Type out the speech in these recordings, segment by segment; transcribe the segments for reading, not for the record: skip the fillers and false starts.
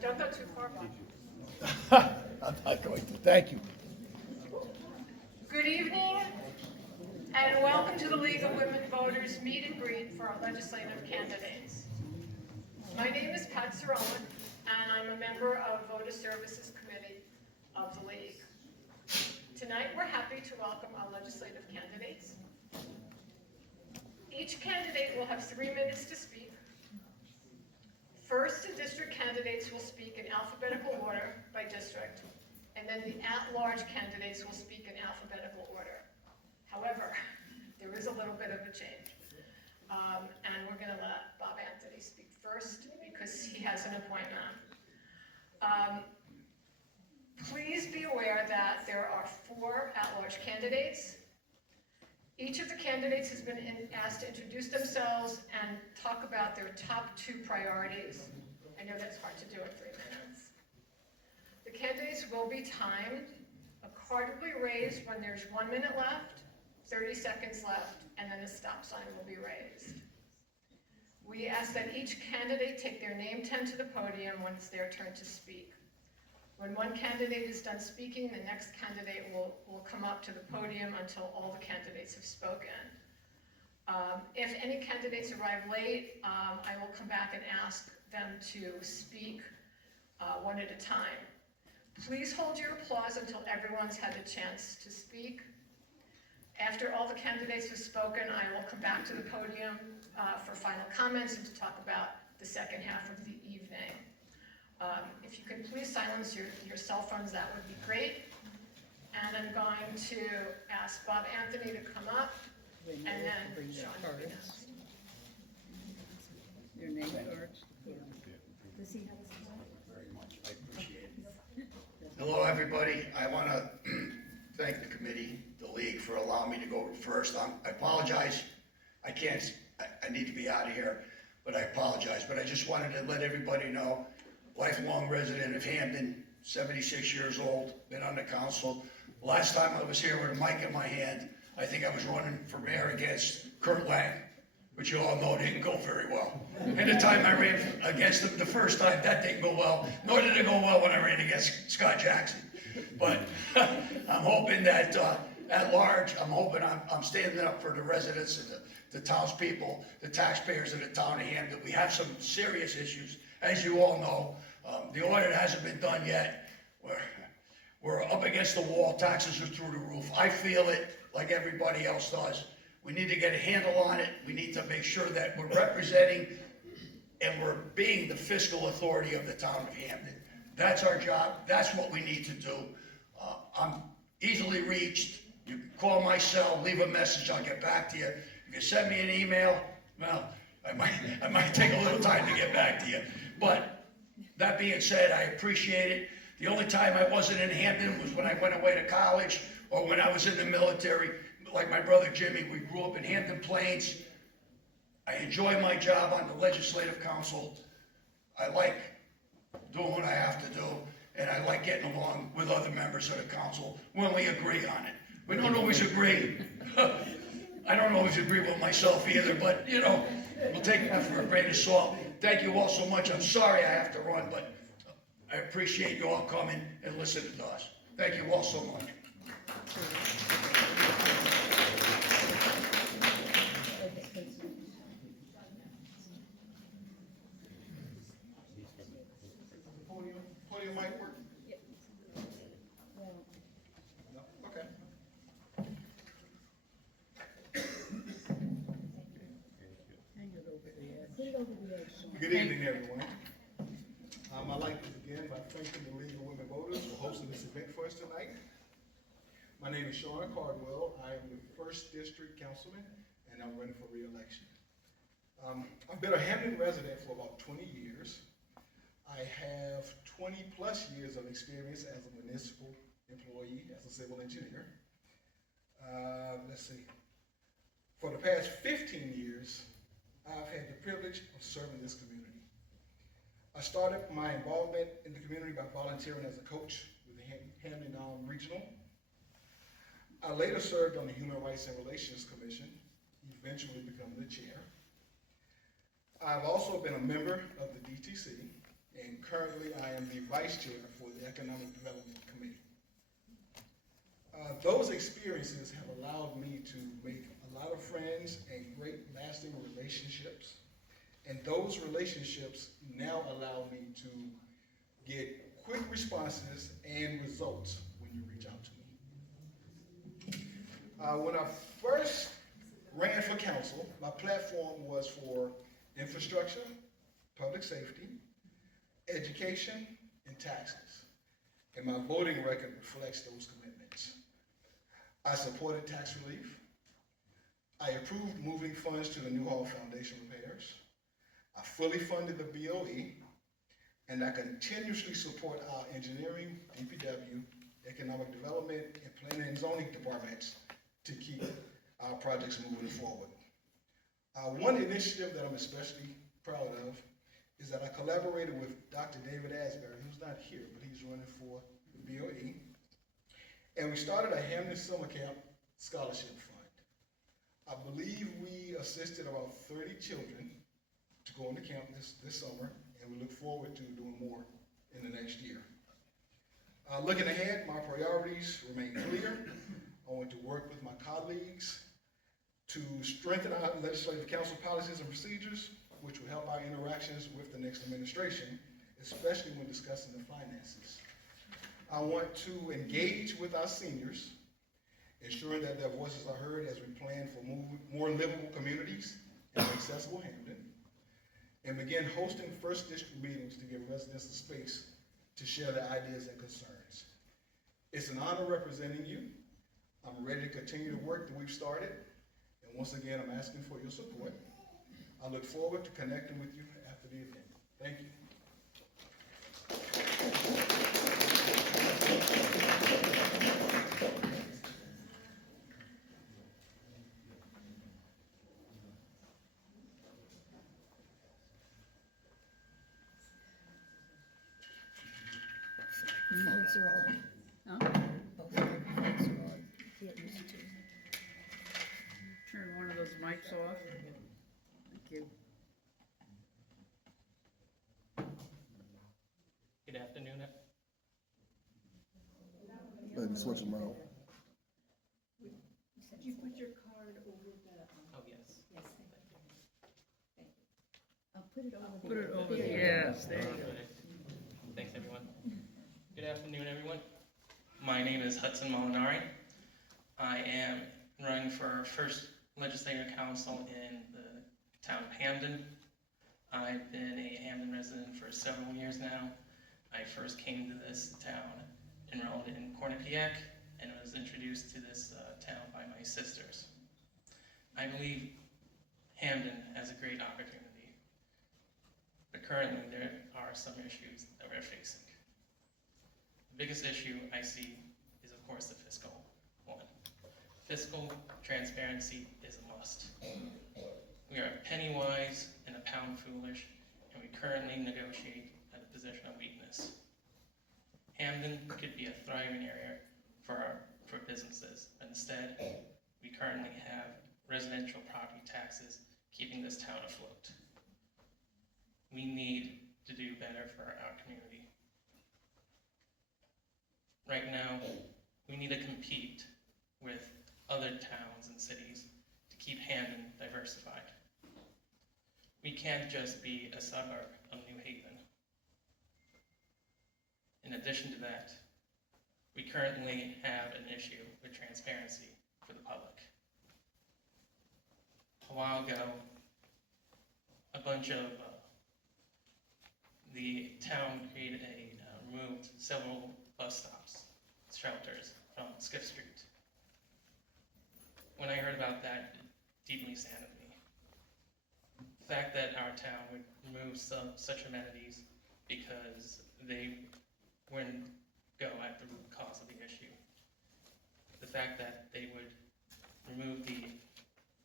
Don't go too far, Bob. I'm not going to. Thank you. Good evening, and welcome to the League of Women Voters meet and greet for our legislative candidates. My name is Pat Cirola, and I'm a member of Voter Services Committee of the League. Tonight, we're happy to welcome our legislative candidates. Each candidate will have 3 minutes to speak. First, the district candidates will speak in alphabetical order by district, and then the at-large candidates will speak in alphabetical order. However, there is a little bit of a change. And we're going to let Bob Anthony speak first because he has an appointment. Please be aware that there are 4 at-large candidates. Each of the candidates has been asked to introduce themselves and talk about their top 2 priorities. I know that's hard to do in 3 minutes. The candidates will be timed. A card will be raised when there's 1 minute left, 30 seconds left, and then a stop sign will be raised. We ask that each candidate take their name tag to the podium when it's their turn to speak. When one candidate is done speaking, the next candidate will come up to the podium until all the candidates have spoken. If any candidates arrive late, I will come back and ask them to speak one at a time. Please hold your applause until everyone's had a chance to speak. After all the candidates have spoken, I will come back to the podium for final comments and to talk about the second half of the evening. If you could please silence your cell phones, that would be great. And I'm going to ask Bob Anthony to come up, and then Sean will be next. Your name cards. Does he have his phone? Very much. I appreciate it. Hello, everybody. I want to thank the committee, the league, for allowing me to go first. I apologize. I need to be out of here, but I apologize. But I just wanted to let everybody know, lifelong resident of Hamden, 76 years old, been on the council. Last time I was here with a mic in my hand, I think I was running for mayor against Kurt Lang, which you all know didn't go very well. And the time I ran against him the first time, that didn't go well, nor did it go well when I ran against Scott Jackson. But I'm hoping that at large, I'm standing up for the residents and the townspeople, the taxpayers of the town of Hamden. We have some serious issues, as you all know. The audit hasn't been done yet. We're up against the wall. Taxes are through the roof. I feel it like everybody else does. We need to get a handle on it. We need to make sure that we're representing and we're being the fiscal authority of the town of Hamden. That's our job. That's what we need to do. I'm easily reached. You can call my cell, leave a message, I'll get back to you. If you send me an email, well, I might take a little time to get back to you. But that being said, I appreciate it. The only time I wasn't in Hamden was when I went away to college or when I was in the military. Like my brother Jimmy, we grew up in Hampton Plains. I enjoy my job on the legislative council. I like doing what I have to do, and I like getting along with other members of the council when we agree on it. We don't always agree. I don't always agree with myself either, but you know, we'll take that for a grain of salt. Thank you all so much. I'm sorry I have to run, but I appreciate you all coming and listening to us. Thank you all so much. Podium mic work? No? Okay. Good evening, everyone. I'd like to begin by thanking the League of Women Voters for hosting this event for us tonight. My name is Sean Cardwell. I am the 1st District Councilman, and I'm running for re-election. I've been a Hamden resident for about 20 years. I have 20 plus years of experience as a municipal employee, as a civil engineer. Let's see. For the past 15 years, I've had the privilege of serving this community. I started my involvement in the community by volunteering as a coach with the Hamden Regional. I later served on the Human Rights and Relations Commission, eventually becoming the chair. I've also been a member of the DTC and currently I am the vice chair for the Economic Development Committee. Those experiences have allowed me to make a lot of friends and great lasting relationships. And those relationships now allow me to get quick responses and results when you reach out to me. When I first ran for council, my platform was for infrastructure, public safety, education, and taxes. And my voting record reflects those commitments. I supported tax relief. I approved moving funds to the Newhall Foundation repairs. I fully funded the BOE, and I continuously support our engineering, DPW, economic development, and planning and zoning departments to keep our projects moving forward. One initiative that I'm especially proud of is that I collaborated with Dr. David Asbury, who's not here, but he's running for the BOE, and we started a Hamden Summer Camp Scholarship Fund. I believe we assisted about 30 children to go into camp this summer, and we look forward to doing more in the next year. Looking ahead, my priorities remain clear. I want to work with my colleagues to strengthen our legislative council policies and procedures, which will help our interactions with the next administration, especially when discussing the finances. I want to engage with our seniors, ensuring that their voices are heard as we plan for more livable communities in an accessible Hamden, and begin hosting First District meetings to give residents the space to share their ideas and concerns. It's an honor representing you. I'm ready to continue the work that we've started, and once again, I'm asking for your support. I look forward to connecting with you after the event. Thank you. Phones are on. Huh? Both phones are on. Get used to. Turn one of those mics off. Thank you. Good afternoon. Maybe switch them out. Did you put your card over the? Oh, yes. Yes, thank you. Thank you. Put it over the. Put it over there. there. Yes, there you go. Okay. Thanks, everyone. Good afternoon, everyone. My name is Hudson Molinari. I am running for first legislative council in the town of Hamden. I've been a Hamden resident for several years now. I first came to this town enrolled in Quinnipiac and was introduced to this town by my sisters. I believe Hamden has a great opportunity, but currently there are some issues that we're facing. The biggest issue I see is, of course, the fiscal one. Fiscal transparency is a must. We are penny wise and a pound foolish, and we currently negotiate at a position of weakness. Hamden could be a thriving area for businesses. Instead, we currently have residential property taxes keeping this town afloat. We need to do better for our community. Right now, we need to compete with other towns and cities to keep Hamden diversified. We can't just be a suburb of New Haven. In addition to that, we currently have an issue with transparency for the public. A while ago, a bunch of the town removed several bus stops, shelters from Skiff Street. When I heard about that, it deeply saddened me. The fact that our town would remove such amenities because they wouldn't go at the root cause of the issue. The fact that they would remove the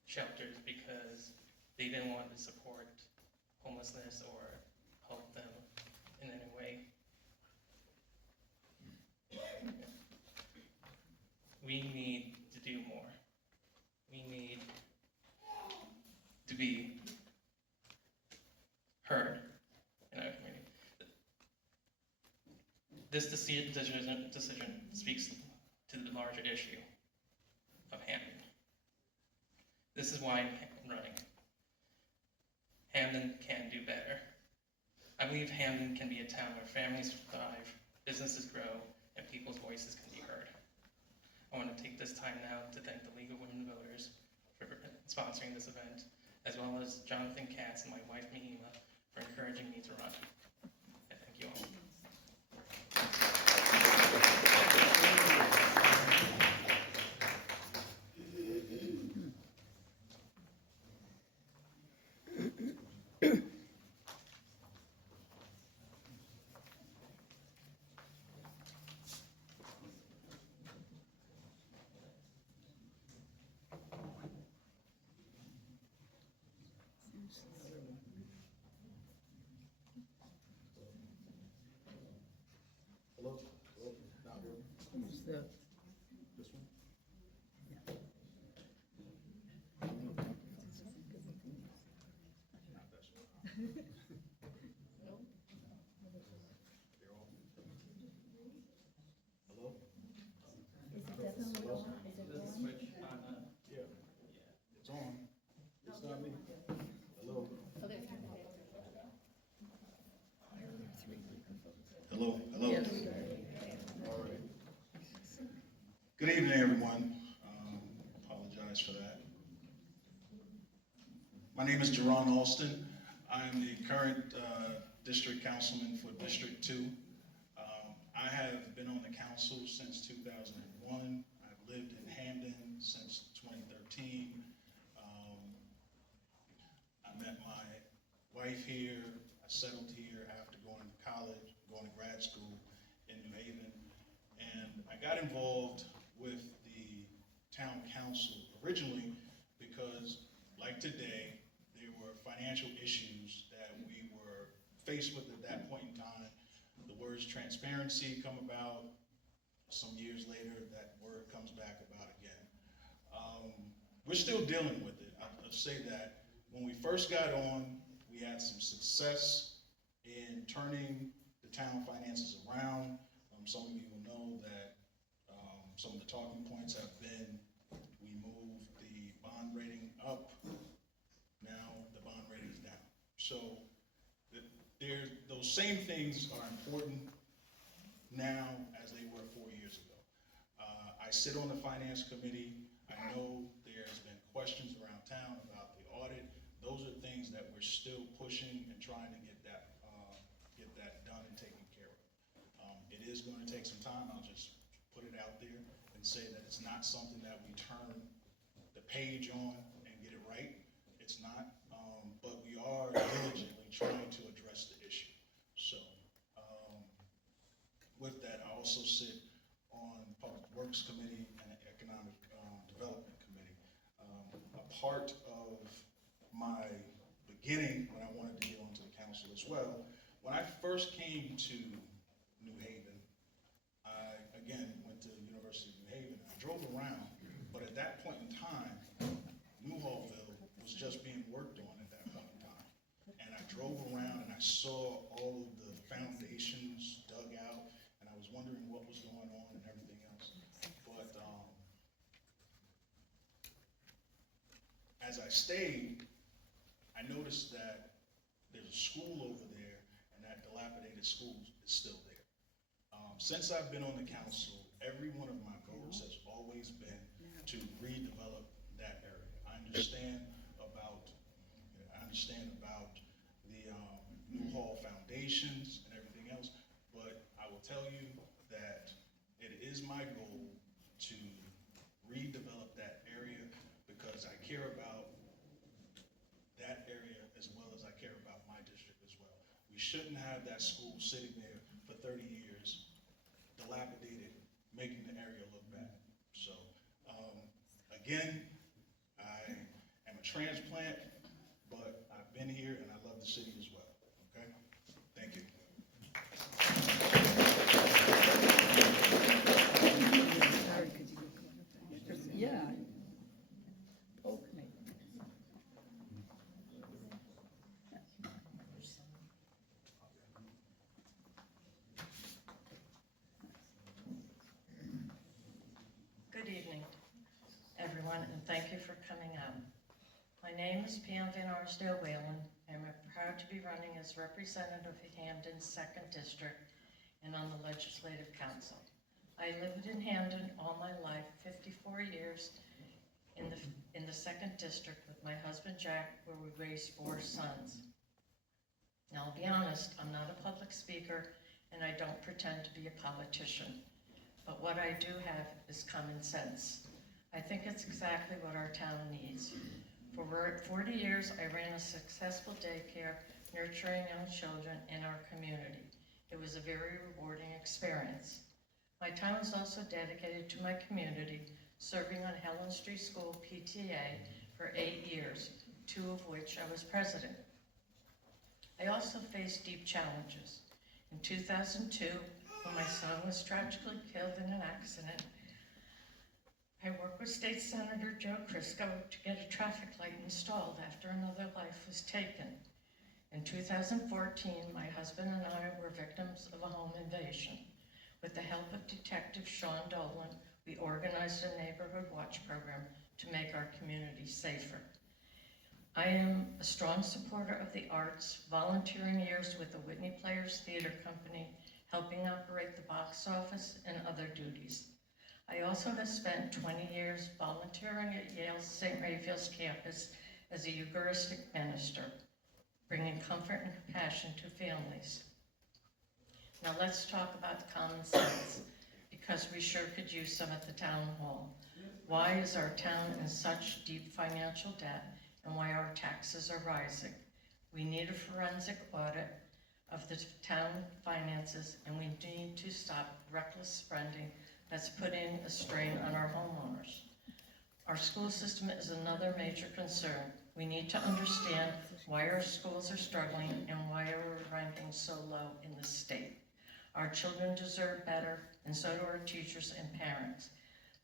shelters because they didn't want to support homelessness or help them in any way. We need to do more. We need to be heard in our community. This decision speaks to the larger issue of Hamden. This is why I'm running. Hamden can do better. I believe Hamden can be a town where families thrive, businesses grow, and people's voices can be heard. I want to take this time now to thank the League of Women Voters for sponsoring this event, as well as Jonathan Katz and my wife Mahima for encouraging me to run. I thank you all. Hello? Hello? Not working. Who's the, This one? Not this one. They're all. Hello? Hello? Yeah. It's on. It's not me. Hello? Hello? Hello? yes, All right. Good evening, everyone. Apologize for that. My name is Jerron Alston. I am the current district councilman for District 2. I have been on the council since 2001. I've lived in Hamden since 2013. I met my wife here. I settled here after going to college, going to grad school in New Haven. And I got involved with the town council originally because, like today, there were financial issues that we were faced with at that point in time. The words transparency come about. Some years later, that word comes back about again. We're still dealing with it. I'll say that. When we first got on, we had some success in turning the town finances around. Some of you will know that some of the talking points have been, we moved the bond rating up, now the bond rating is down. So those same things are important now as they were 4 years ago. I sit on the finance committee. I know there's been questions around town about the audit. Those are things that we're still pushing and trying to get that done and taken care of. It is going to take some time. I'll just put it out there and say that it's not something that we turn the page on and get it right. It's not, but we are diligently trying to address the issue. So with that, I also sit on Public Works Committee and the Economic Development Committee. A part of my beginning when I wanted to get onto the council as well, when I first came to New Haven, I again went to the University of New Haven. I drove around, but at that point in time, Newhallville was just being worked on at that point in time. And I drove around and I saw all of the foundations dug out, and I was wondering what was going on and everything else. But as I stayed, I noticed that there's a school over there, and that dilapidated school is still there. Since I've been on the council, every one of my goals has always been to redevelop that area. I understand about the New Hall foundations and everything else, but I will tell you that it is my goal to redevelop that area because I care about that area as well as I care about my district as well. We shouldn't have that school sitting there for 30 years, dilapidated, making the area look bad. So, again, I am a transplant, but I've been here and I love the city as well, okay? Thank you. sorry, could you go up there? Yeah. Poke me. everyone, and thank you for coming out. My name is Pam Van Arsdale Whalen, and I'm proud to be running as representative of Hamden's 2nd District and on the Legislative Council. I lived in Hamden all my life, 54 years, in the 2nd District with my husband Jack, where we raised 4 sons. Now, I'll be honest, I'm not a public speaker, and I don't pretend to be a politician. But what I do have is common sense. I think it's exactly what our town needs. For 40 years, I ran a successful daycare nurturing young children in our community. It was a very rewarding experience. My time was also dedicated to my community, serving on Helen Street School PTA for 8 years, 2 of which I was president. I also faced deep challenges. In 2002, when my son was tragically killed in an accident, I worked with State Senator Joe Crisco to get a traffic light installed after another life was taken. In 2014, my husband and I were victims of a home invasion. With the help of Detective Sean Dolan, we organized a neighborhood watch program to make our community safer. I am a strong supporter of the arts, volunteering years with the Whitney Players Theater Company, helping operate the box office and other duties. I also have spent 20 years volunteering at Yale's St. Raphael's campus as a Eucharistic minister, bringing comfort and compassion to families. Now let's talk about common sense, because we sure could use some at the town hall. Why is our town in such deep financial debt, and why our taxes are rising? We need a forensic audit of the town finances, and we need to stop reckless spending that's putting a strain on our homeowners. Our school system is another major concern. We need to understand why our schools are struggling and why we're ranking so low in the state. Our children deserve better, and so do our teachers and parents.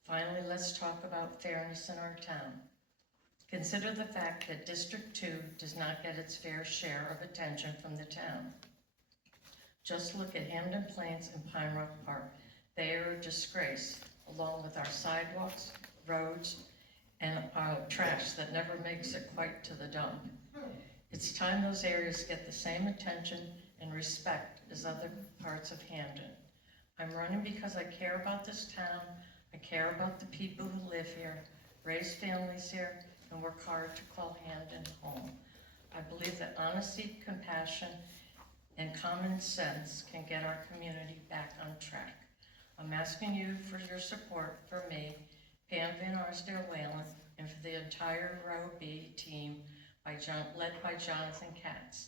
Finally, let's talk about fairness in our town. Consider the fact that District 2 does not get its fair share of attention from the town. Just look at Hamden Plains and Pine Rock Park. They are a disgrace, along with our sidewalks, roads, and our trash that never makes it quite to the dump. It's time those areas get the same attention and respect as other parts of Hamden. I'm running because I care about this town, I care about the people who live here, raise families here, and work hard to call Hamden home. I believe that honesty, compassion, and common sense can get our community back on track. I'm asking you for your support for me, Pam Van Arsdale Whalen, and for the entire Row B team led by Jonathan Katz.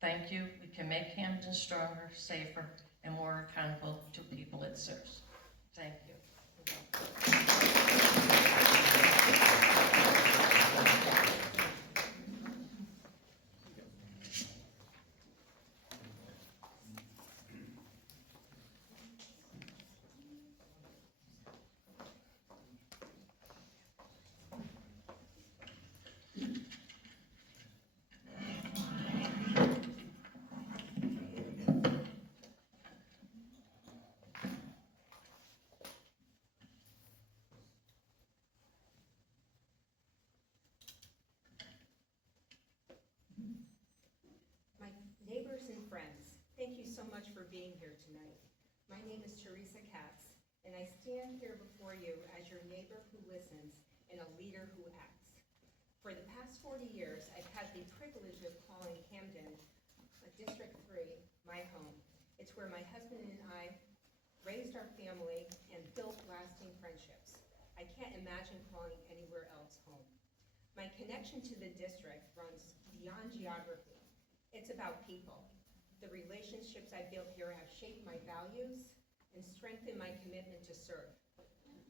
Thank you. We can make Hamden stronger, safer, and more accountable to people it serves. Thank you. Neighbors and friends, thank you so much for being here tonight. My name is Teresa Katz, and I stand here before you as your neighbor who listens and a leader who acts. For the past 40 years, I've had the privilege of calling Hamden, District 3, my home. It's where my husband and I raised our family and built lasting friendships. I can't imagine calling anywhere else home. My connection to the district runs beyond geography. It's about people. The relationships I built here have shaped my values and strengthened my commitment to serve.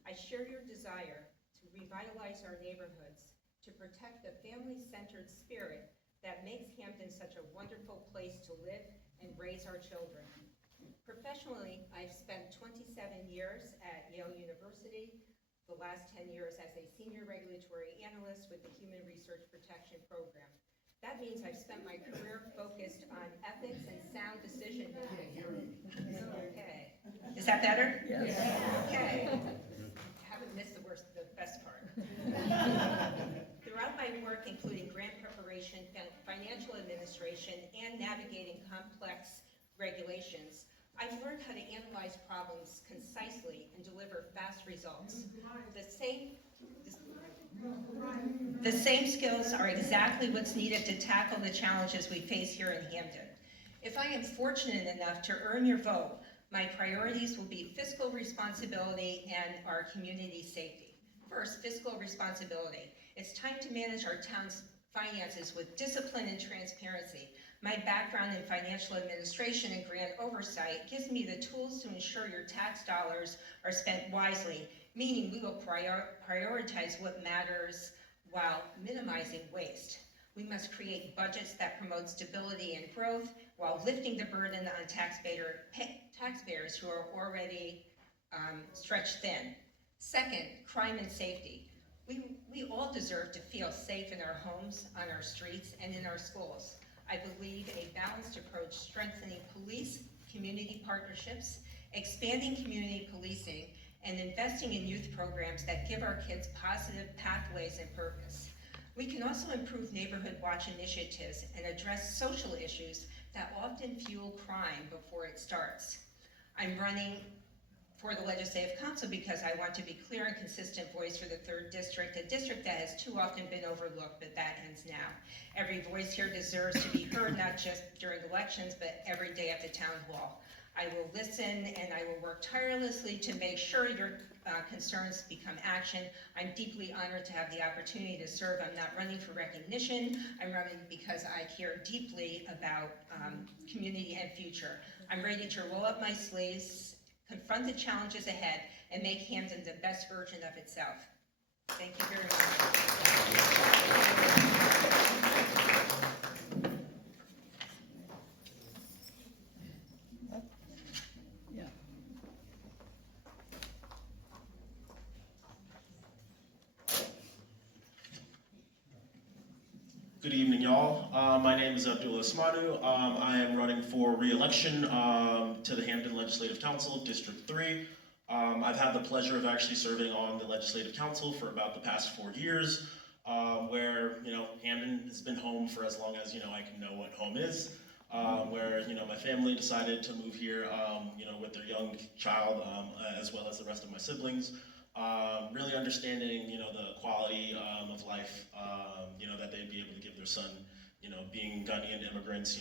I share your desire to revitalize our neighborhoods, to protect the family-centered spirit that makes Hamden such a wonderful place to live and raise our children. Professionally, I've spent 27 years at Yale University, the last 10 years as a senior regulatory analyst with the Human Research Protection Program. That means I've spent my career focused on ethics and sound decision making. Okay. Is that better? Yes. Okay. Haven't missed the best part. Throughout my work, including grant preparation, financial administration, and navigating complex regulations, I've learned how to analyze problems concisely and deliver fast results. The same skills are exactly what's needed to tackle the challenges we face here in Hamden. If I am fortunate enough to earn your vote, my priorities will be fiscal responsibility and our community safety. First, fiscal responsibility. It's time to manage our town's finances with discipline and transparency. My background in financial administration and grant oversight gives me the tools to ensure your tax dollars are spent wisely, meaning we will prioritize what matters while minimizing waste. We must create budgets that promote stability and growth while lifting the burden on taxpayers who are already stretched thin. Second, crime and safety. We all deserve to feel safe in our homes, on our streets, and in our schools. I believe a balanced approach strengthening police, community partnerships, expanding community policing, and investing in youth programs that give our kids positive pathways and purpose. We can also improve neighborhood watch initiatives and address social issues that often fuel crime before it starts. I'm running for the Legislative Council because I want to be clear and consistent voice for the 3rd District, a district that has too often been overlooked, but that ends now. Every voice here deserves to be heard, not just during elections, but every day at the town hall. I will listen and I will work tirelessly to make sure your concerns become action. I'm deeply honored to have the opportunity to serve. I'm not running for recognition. I'm running because I care deeply about community and future. I'm ready to roll up my sleeves, confront the challenges ahead, and make Hamden the best version of itself. Thank you very much. Yeah. Good evening, y'all. My name is Abdullah Asmanu. I am running for re-election to the Hamden Legislative Council, District 3. I've had the pleasure of actually serving on the Legislative Council for about the past 4 years, where, Hamden has been home for as long as, I can know what home is, where, my family decided to move here, with their young child, as well as the rest of my siblings. Really understanding, the quality of life, that they'd be able to give their son, being Ghanaian immigrants,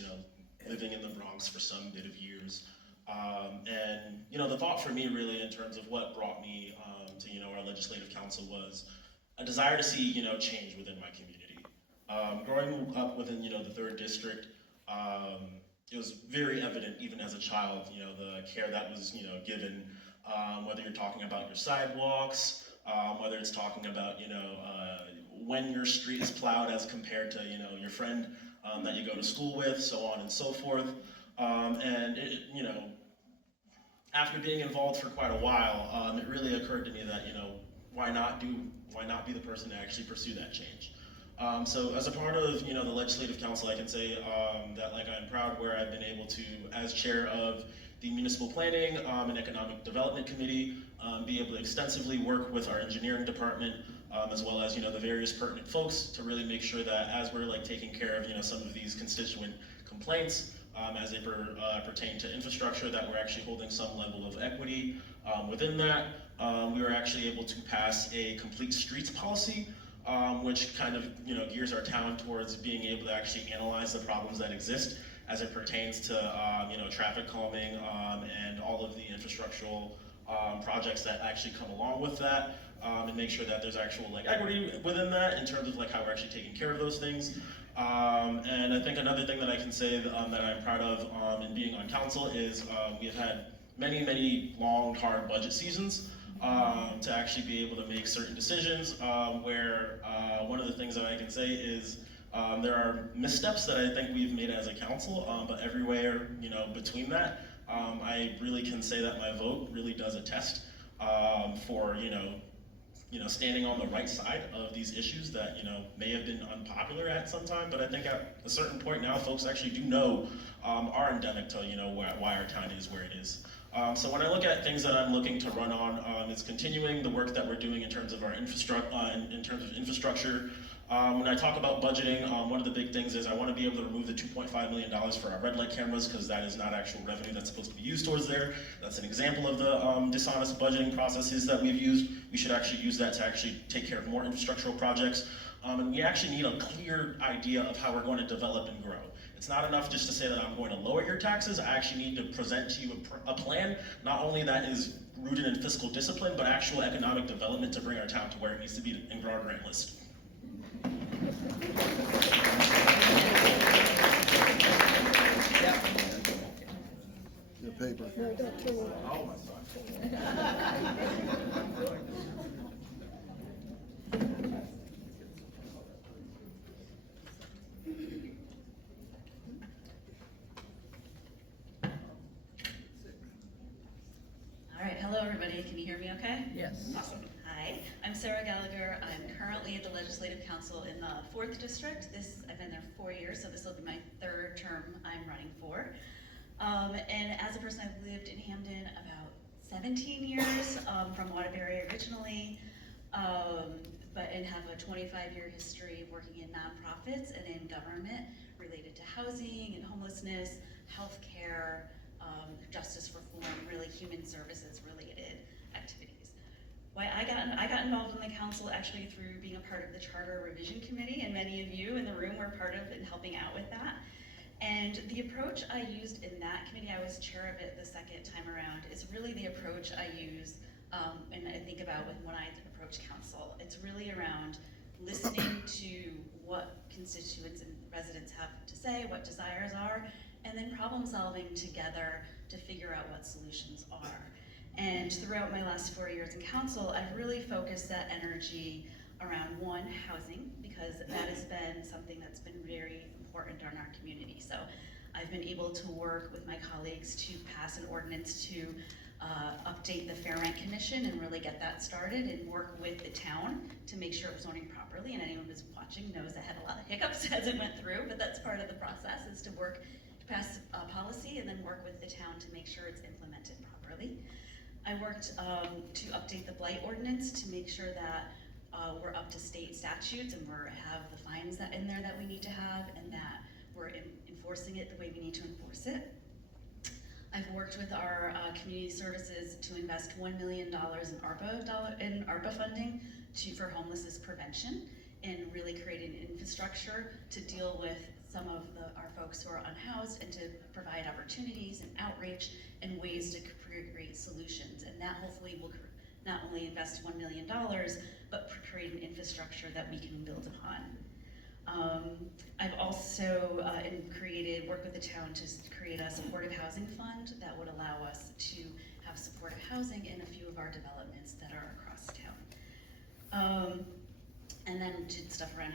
living in the Bronx for some bit of years. And, the thought for me really in terms of what brought me to, our legislative council was a desire to see, change within my community. Growing up within, the 3rd District, it was very evident even as a child, the care that was, given, whether you're talking about your sidewalks, whether it's talking about, when your street is plowed as compared to, your friend that you go to school with, so on and so forth. And it, after being involved for quite a while, it really occurred to me that, why not be the person to actually pursue that change? So as a part of, the Legislative Council, I can say that I'm proud where I've been able to, as chair of the Municipal Planning and Economic Development Committee, be able to extensively work with our engineering department, as well as, the various pertinent folks to really make sure that as we're taking care of, some of these constituent complaints, as they pertain to infrastructure, that we're actually holding some level of equity within that. We were actually able to pass a complete streets policy, which kind of gears our town towards being able to actually analyze the problems that exist as it pertains to traffic calming and all of the infrastructural projects that actually come along with that, and make sure that there's actual equity within that in terms of how we're actually taking care of those things. And I think another thing that I can say that I'm proud of in being on council is we have had many long, hard budget seasons to actually be able to make certain decisions where one of the things that I can say is there are missteps that I think we've made as a council, but everywhere between that, I really can say that my vote really does attest for standing on the right side of these issues that may have been unpopular at some time, but I think at a certain point now, folks actually do know are endemic to why our town is where it is. So when I look at things that I'm looking to run on, it's continuing the work that we're doing in terms of our infrastructure. When I talk about budgeting, one of the big things is I want to be able to remove the $2.5 million for our red light cameras, because that is not actual revenue that's supposed to be used towards there. That's an example of the dishonest budgeting processes that we've used. We should actually use that to actually take care of more infrastructural projects. And we actually need a clear idea of how we're going to develop and grow. It's not enough just to say that I'm going to lower your taxes. I actually need to present to you a plan, not only that is rooted in fiscal discipline, but actual economic development to bring our town to where it needs to be and grow our grant list. Your paper. All right, hello everybody, can you hear me okay? Yes. Awesome. Hi, I'm Sarah Gallagher. I'm currently at the Legislative Council in the 4th District. I've been there 4 years, so this will be my 3rd term I'm running for. And as a person, I've lived in Hamden about 17 years, from Waterbury originally, and have a 25-year history working in nonprofits and in government related to housing and homelessness, healthcare, justice reform, really human services related activities. Why I got involved in the council actually through being a part of the Charter Revision Committee, and many of you in the room were part of and helping out with that. And the approach I used in that committee, I was chair of it the 2nd time around, is really the approach I use and I think about when I approach council. It's really around listening to what constituents and residents have to say, what desires are, and then problem solving together to figure out what solutions are. And throughout my last 4 years in council, I've really focused that energy around, one, housing, because that has been something that's been very important in our community. So I've been able to work with my colleagues to pass an ordinance to update the Fair Rent Commission and really get that started, and work with the town to make sure it was zoning properly. And anyone who's watching knows I had a lot of hiccups as it went through, but that's part of the process, is to work to pass policy and then work with the town to make sure it's implemented properly. I worked to update the blight ordinance to make sure that we're up to state statutes and we have the fines that in there that we need to have, and that we're enforcing it the way we need to enforce it. I've worked with our community services to invest $1 million in ARPA funding for homelessness prevention, and really create an infrastructure to deal with some of our folks who are unhoused, and to provide opportunities and outreach and ways to create solutions. And that hopefully will not only invest $1 million, but create an infrastructure that we can build upon. I've also worked with the town to create a supportive housing fund that would allow us to have supportive housing in a few of our developments that are across town. And then did stuff around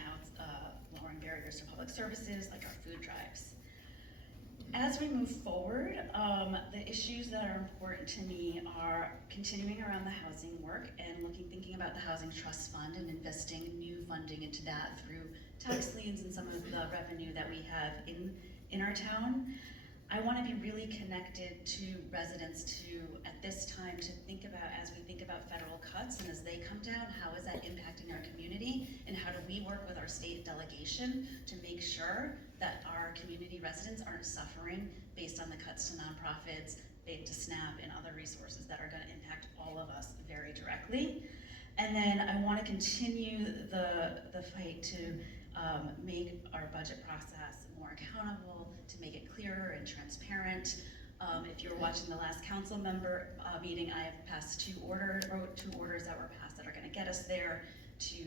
lowering barriers to public services, like our food drives. As we move forward, the issues that are important to me are continuing around the housing work and thinking about the Housing Trust Fund and investing new funding into that through tax liens and some of the revenue that we have in our town. I want to be really connected to residents at this time, to think about, as we think about federal cuts and as they come down, how is that impacting our community, and how do we work with our state delegation to make sure that our community residents aren't suffering based on the cuts to nonprofits, to SNAP, and other resources that are going to impact all of us very directly. And then I want to continue the fight to make our budget process more accountable, to make it clearer and transparent. If you were watching the last council member meeting, I have wrote two orders that were passed that are going to get us there, to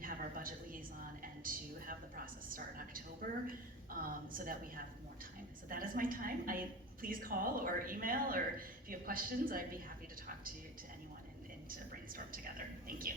have our budget liaison and to have the process start in October, so that we have more time. So that is my time. Please call or email, or if you have questions, I'd be happy to talk to anyone and to brainstorm together. Thank you.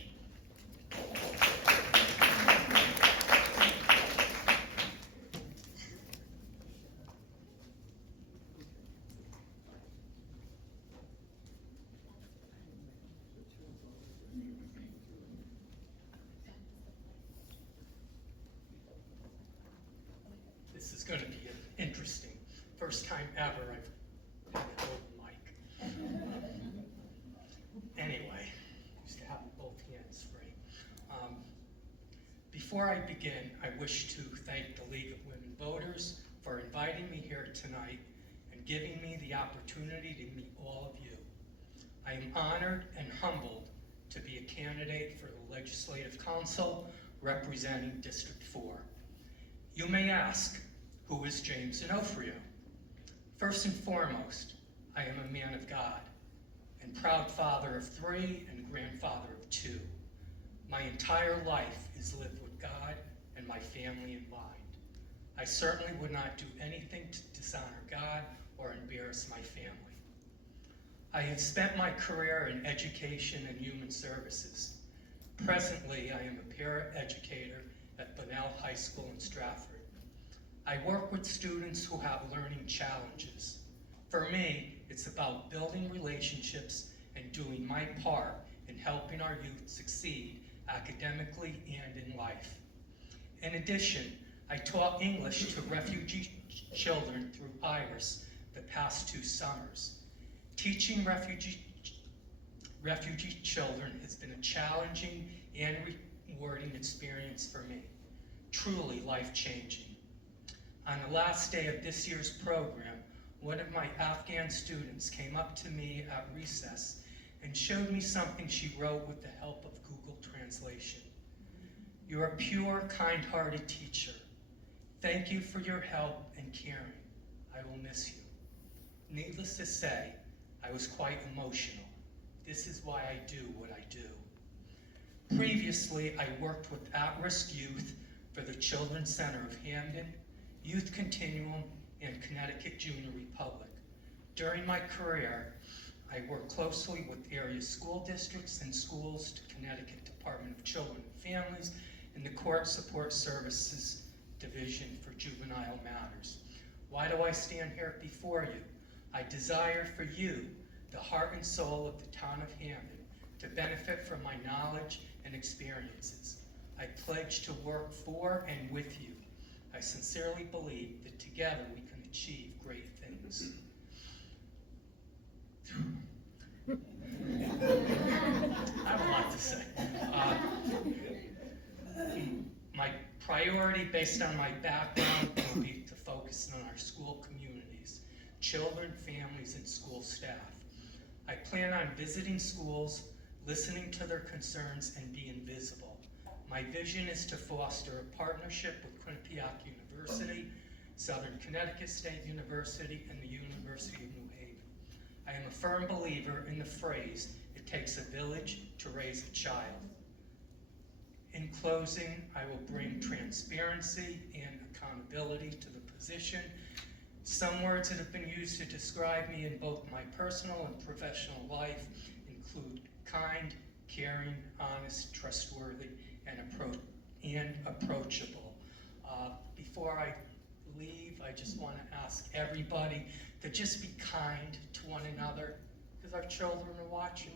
This is going to be an interesting first time ever I've had an open mic. Anyway, used to have both hands free. Before I begin, I wish to thank the League of Women Voters for inviting me here tonight and giving me the opportunity to meet all of you. I am honored and humbled to be a candidate for the Legislative Council representing District 4. You may ask, who is James Onofrio? First and foremost, I am a man of God and proud father of 3 and grandfather of 2. My entire life is lived with God and my family in mind. I certainly would not do anything to dishonor God or embarrass my family. I have spent my career in education and human services. Presently, I am a paraeducator at Bunnell High School in Stratford. I work with students who have learning challenges. For me, it's about building relationships and doing my part in helping our youth succeed academically and in life. In addition, I taught English to refugee children through IRIS the past 2 summers. Teaching refugee children has been a challenging and rewarding experience for me, truly life-changing. On the last day of this year's program, one of my Afghan students came up to me at recess and showed me something she wrote with the help of Google Translation. You're a pure, kind-hearted teacher. Thank you for your help and caring. I will miss you. Needless to say, I was quite emotional. This is why I do what I do. Previously, I worked with at-risk youth for the Children's Center of Hamden, Youth Continuum, and Connecticut Junior Republic. During my career, I worked closely with area school districts and schools to Connecticut Department of Children and Families and the Court Support Services Division for Juvenile Matters. Why do I stand here before you? I desire for you, the heart and soul of the town of Hamden, to benefit from my knowledge and experiences. I pledge to work for and with you. I sincerely believe that together we can achieve great things. I have a lot to say. My priority, based on my background, will be to focus on our school communities, children, families, and school staff. I plan on visiting schools, listening to their concerns, and being visible. My vision is to foster a partnership with Quinnipiac University, Southern Connecticut State University, and the University of New Haven. I am a firm believer in the phrase, it takes a village to raise a child. In closing, I will bring transparency and accountability to the position. Some words that have been used to describe me in both my personal and professional life include kind, caring, honest, trustworthy, and approachable. Before I leave, I just want to ask everybody to just be kind to one another, because our children are watching.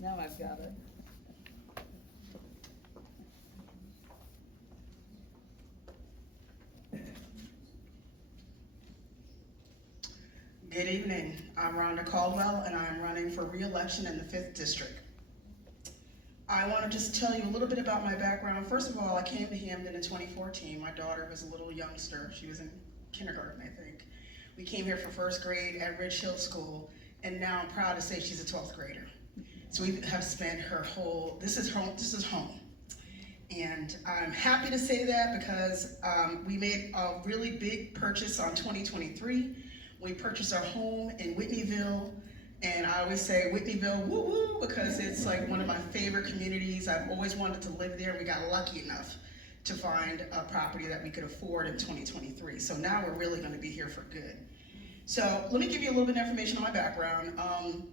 Now I've got it. Good evening. I'm Rhonda Caldwell, and I'm running for re-election in the 5th District. I want to just tell you a little bit about my background. First of all, I came to Hamden in 2014. My daughter was a little youngster. She was in kindergarten, I think. We came here for 1st grade at Ridge Hill School, and now I'm proud to say she's a 12th grader. So we have spent her whole, this is home. And I'm happy to say that because we made a really big purchase on 2023. We purchased our home in Whitneyville, and I always say Whitneyville, woo woo, because it's like one of my favorite communities. I've always wanted to live there. We got lucky enough to find a property that we could afford in 2023. So now we're really gonna be here for good. So let me give you a little bit of information on my background. I'm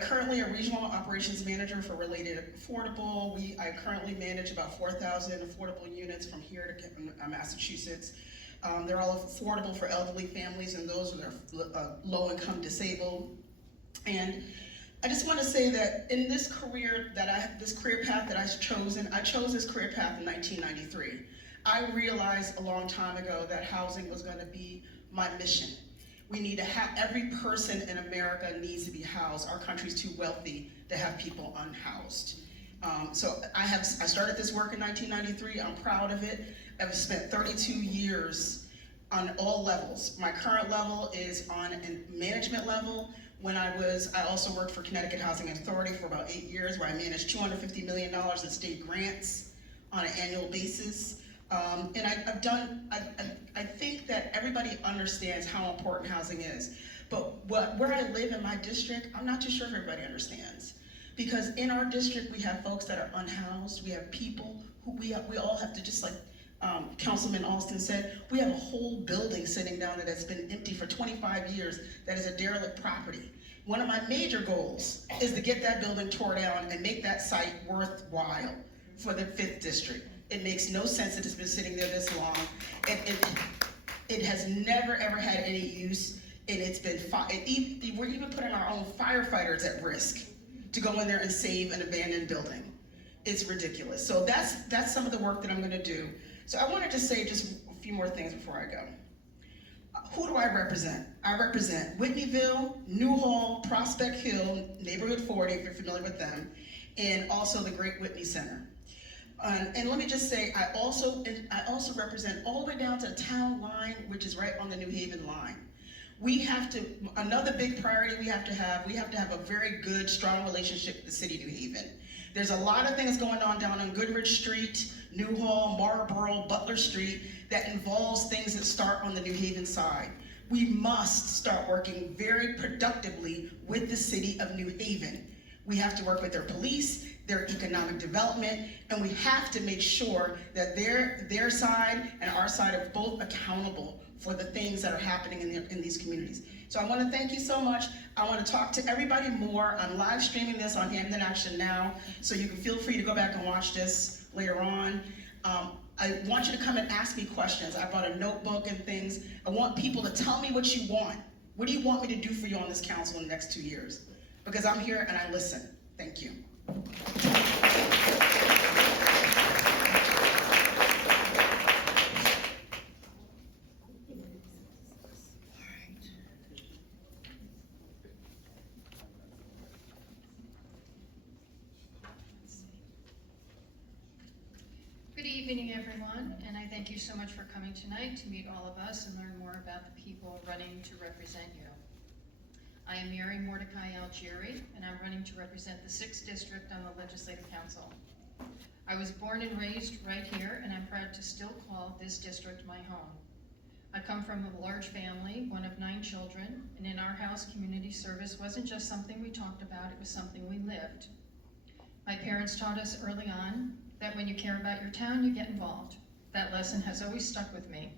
currently a regional operations manager for Related Affordable. I currently manage about 4,000 affordable units from here to Massachusetts. They're all affordable for elderly families and those that are low-income disabled. And I just want to say that in this career path that I've chosen, I chose this career path in 1993. I realized a long time ago that housing was gonna be my mission. We need to have, every person in America needs to be housed. Our country's too wealthy to have people unhoused. So I started this work in 1993, I'm proud of it. I've spent 32 years on all levels. My current level is on a management level. When I also worked for Connecticut Housing Authority for about 8 years, where I managed $250 million in state grants on an annual basis. And I think that everybody understands how important housing is. But where I live in my district, I'm not too sure if everybody understands. Because in our district, we have folks that are unhoused, we have people who we all have to, just like Councilman Alston said, we have a whole building sitting down that has been empty for 25 years that is a derelict property. One of my major goals is to get that building tore down and make that site worthwhile for the 5th district. It makes no sense that it's been sitting there this long. It has never ever had any use, and it's been, we're even putting our own firefighters at risk to go in there and save an abandoned building. It's ridiculous. So that's some of the work that I'm gonna do. So I wanted to say just a few more things before I go. Who do I represent? I represent Whitneyville, Newhall, Prospect Hill, Neighborhood 40, if you're familiar with them, and also the Great Whitney Center. And let me just say, I also represent all the way down to the town line, which is right on the New Haven line. We have to, another big priority we have to have a very good, strong relationship with the city of New Haven. There's a lot of things going on down on Goodrich Street, Newhall, Marlborough, Butler Street that involves things that start on the New Haven side. We must start working very productively with the city of New Haven. We have to work with their police, their economic development, and we have to make sure that their side and our side are both accountable for the things that are happening in these communities. So I want to thank you so much. I want to talk to everybody more. I'm live streaming this on Hamden Action now, so you can feel free to go back and watch this later on. I want you to come and ask me questions. I brought a notebook and things. I want people to tell me what you want. What do you want me to do for you on this council in the next 2 years? Because I'm here and I listen. Thank you. Good evening, everyone, and I thank you so much for coming tonight to meet all of us and learn more about the people running to represent you. I am Mary Mordecai Algieri, and I'm running to represent the 6th District on the Legislative Council. I was born and raised right here, and I'm proud to still call this district my home. I come from a large family, one of 9 children, and in our house, community service wasn't just something we talked about, it was something we lived. My parents taught us early on that when you care about your town, you get involved. That lesson has always stuck with me.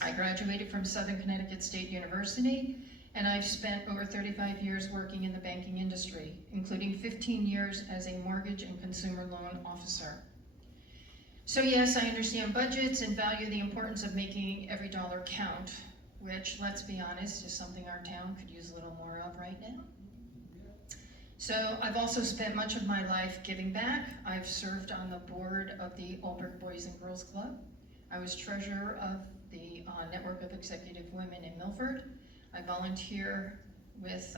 I graduated from Southern Connecticut State University, and I've spent over 35 years working in the banking industry, including 15 years as a mortgage and consumer loan officer. So yes, I understand budgets and value the importance of making every dollar count, which, let's be honest, is something our town could use a little more of right now. So I've also spent much of my life giving back. I've served on the board of the Albert Boys and Girls Club. I was treasurer of the Network of Executive Women in Milford. I volunteer with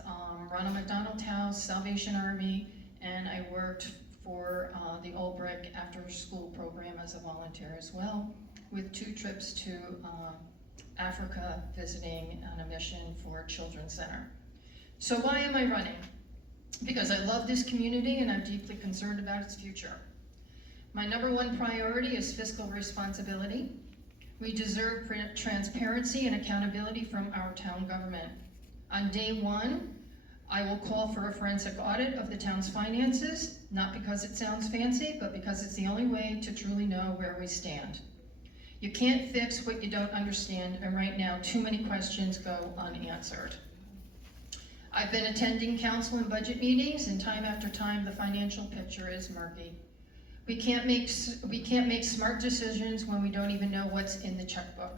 Ronald McDonald House, Salvation Army, and I worked for the Albrecht After School Program as a volunteer as well, with 2 trips to Africa visiting on a mission for Children's Center. So why am I running? Because I love this community and I'm deeply concerned about its future. My number 1 priority is fiscal responsibility. We deserve transparency and accountability from our town government. On day 1, I will call for a forensic audit of the town's finances, not because it sounds fancy, but because it's the only way to truly know where we stand. You can't fix what you don't understand, and right now, too many questions go unanswered. I've been attending council and budget meetings, and time after time, the financial picture is murky. We can't make smart decisions when we don't even know what's in the checkbook.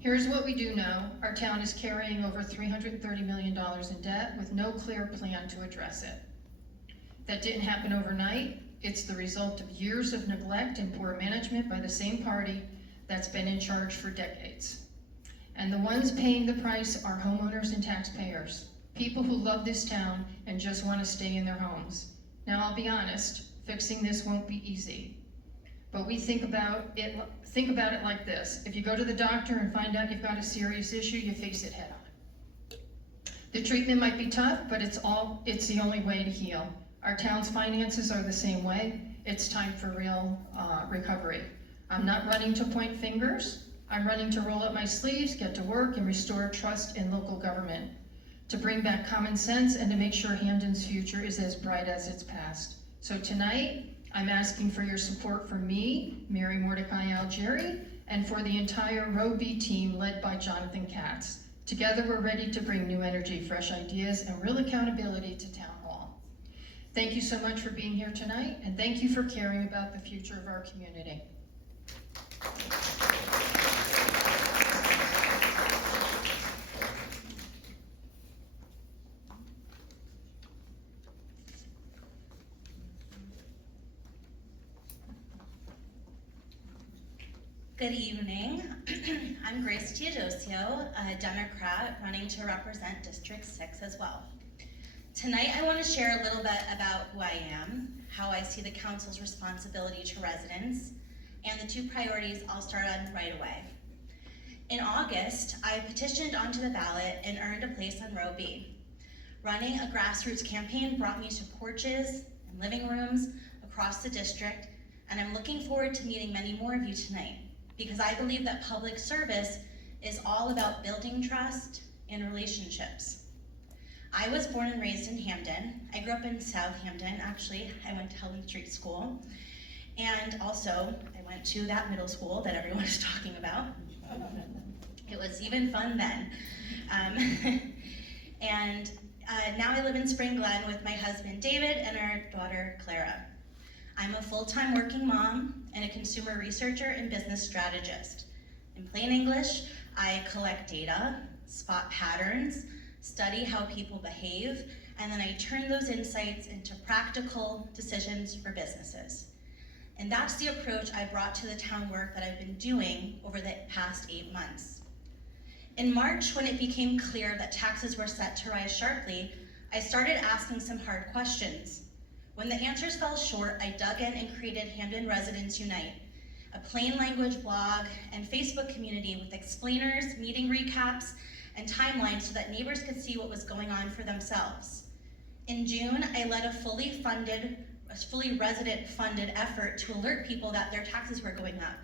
Here's what we do know. Our town is carrying over $330 million in debt with no clear plan to address it. That didn't happen overnight. It's the result of years of neglect and poor management by the same party that's been in charge for decades. And the ones paying the price are homeowners and taxpayers, people who love this town and just want to stay in their homes. Now, I'll be honest, fixing this won't be easy. But we think about it like this. If you go to the doctor and find out you've got a serious issue, you face it head on. The treatment might be tough, but it's the only way to heal. Our town's finances are the same way. It's time for real recovery. I'm not running to point fingers. I'm running to roll up my sleeves, get to work, and restore trust in local government, to bring back common sense and to make sure Hamden's future is as bright as its past. So tonight, I'm asking for your support for me, Mary Mordecai Algieri, and for the entire Row B team led by Jonathan Katz. Together, we're ready to bring new energy, fresh ideas, and real accountability to Town Hall. Thank you so much for being here tonight, and thank you for caring about the future of our community. Good evening. I'm Grace Teodosio, a Democrat running to represent District 6 as well. Tonight I want to share a little bit about who I am, how I see the council's responsibility to residents, and the 2 priorities I'll start on right away. In August, I petitioned onto the ballot and earned a place on Row B. Running a grassroots campaign brought me to porches and living rooms across the district, and I'm looking forward to meeting many more of you tonight, because I believe that public service is all about building trust and relationships. I was born and raised in Hamden. I grew up in South Hamden, actually. I went to Helen Street School. And also, I went to that middle school that everyone is talking about. It was even fun then. Now I live in Spring Glen with my husband David and our daughter Clara. I'm a full-time working mom and a consumer researcher and business strategist. In plain English, I collect data, spot patterns, study how people behave, and then I turn those insights into practical decisions for businesses. And that's the approach I brought to the town work that I've been doing over the past 8 months. In March, when it became clear that taxes were set to rise sharply, I started asking some hard questions. When the answers fell short, I dug in and created Hamden Residents Unite, a plain language blog and Facebook community with explainers, meeting recaps, and timelines so that neighbors could see what was going on for themselves. In June, I led a fully resident-funded effort to alert people that their taxes were going up.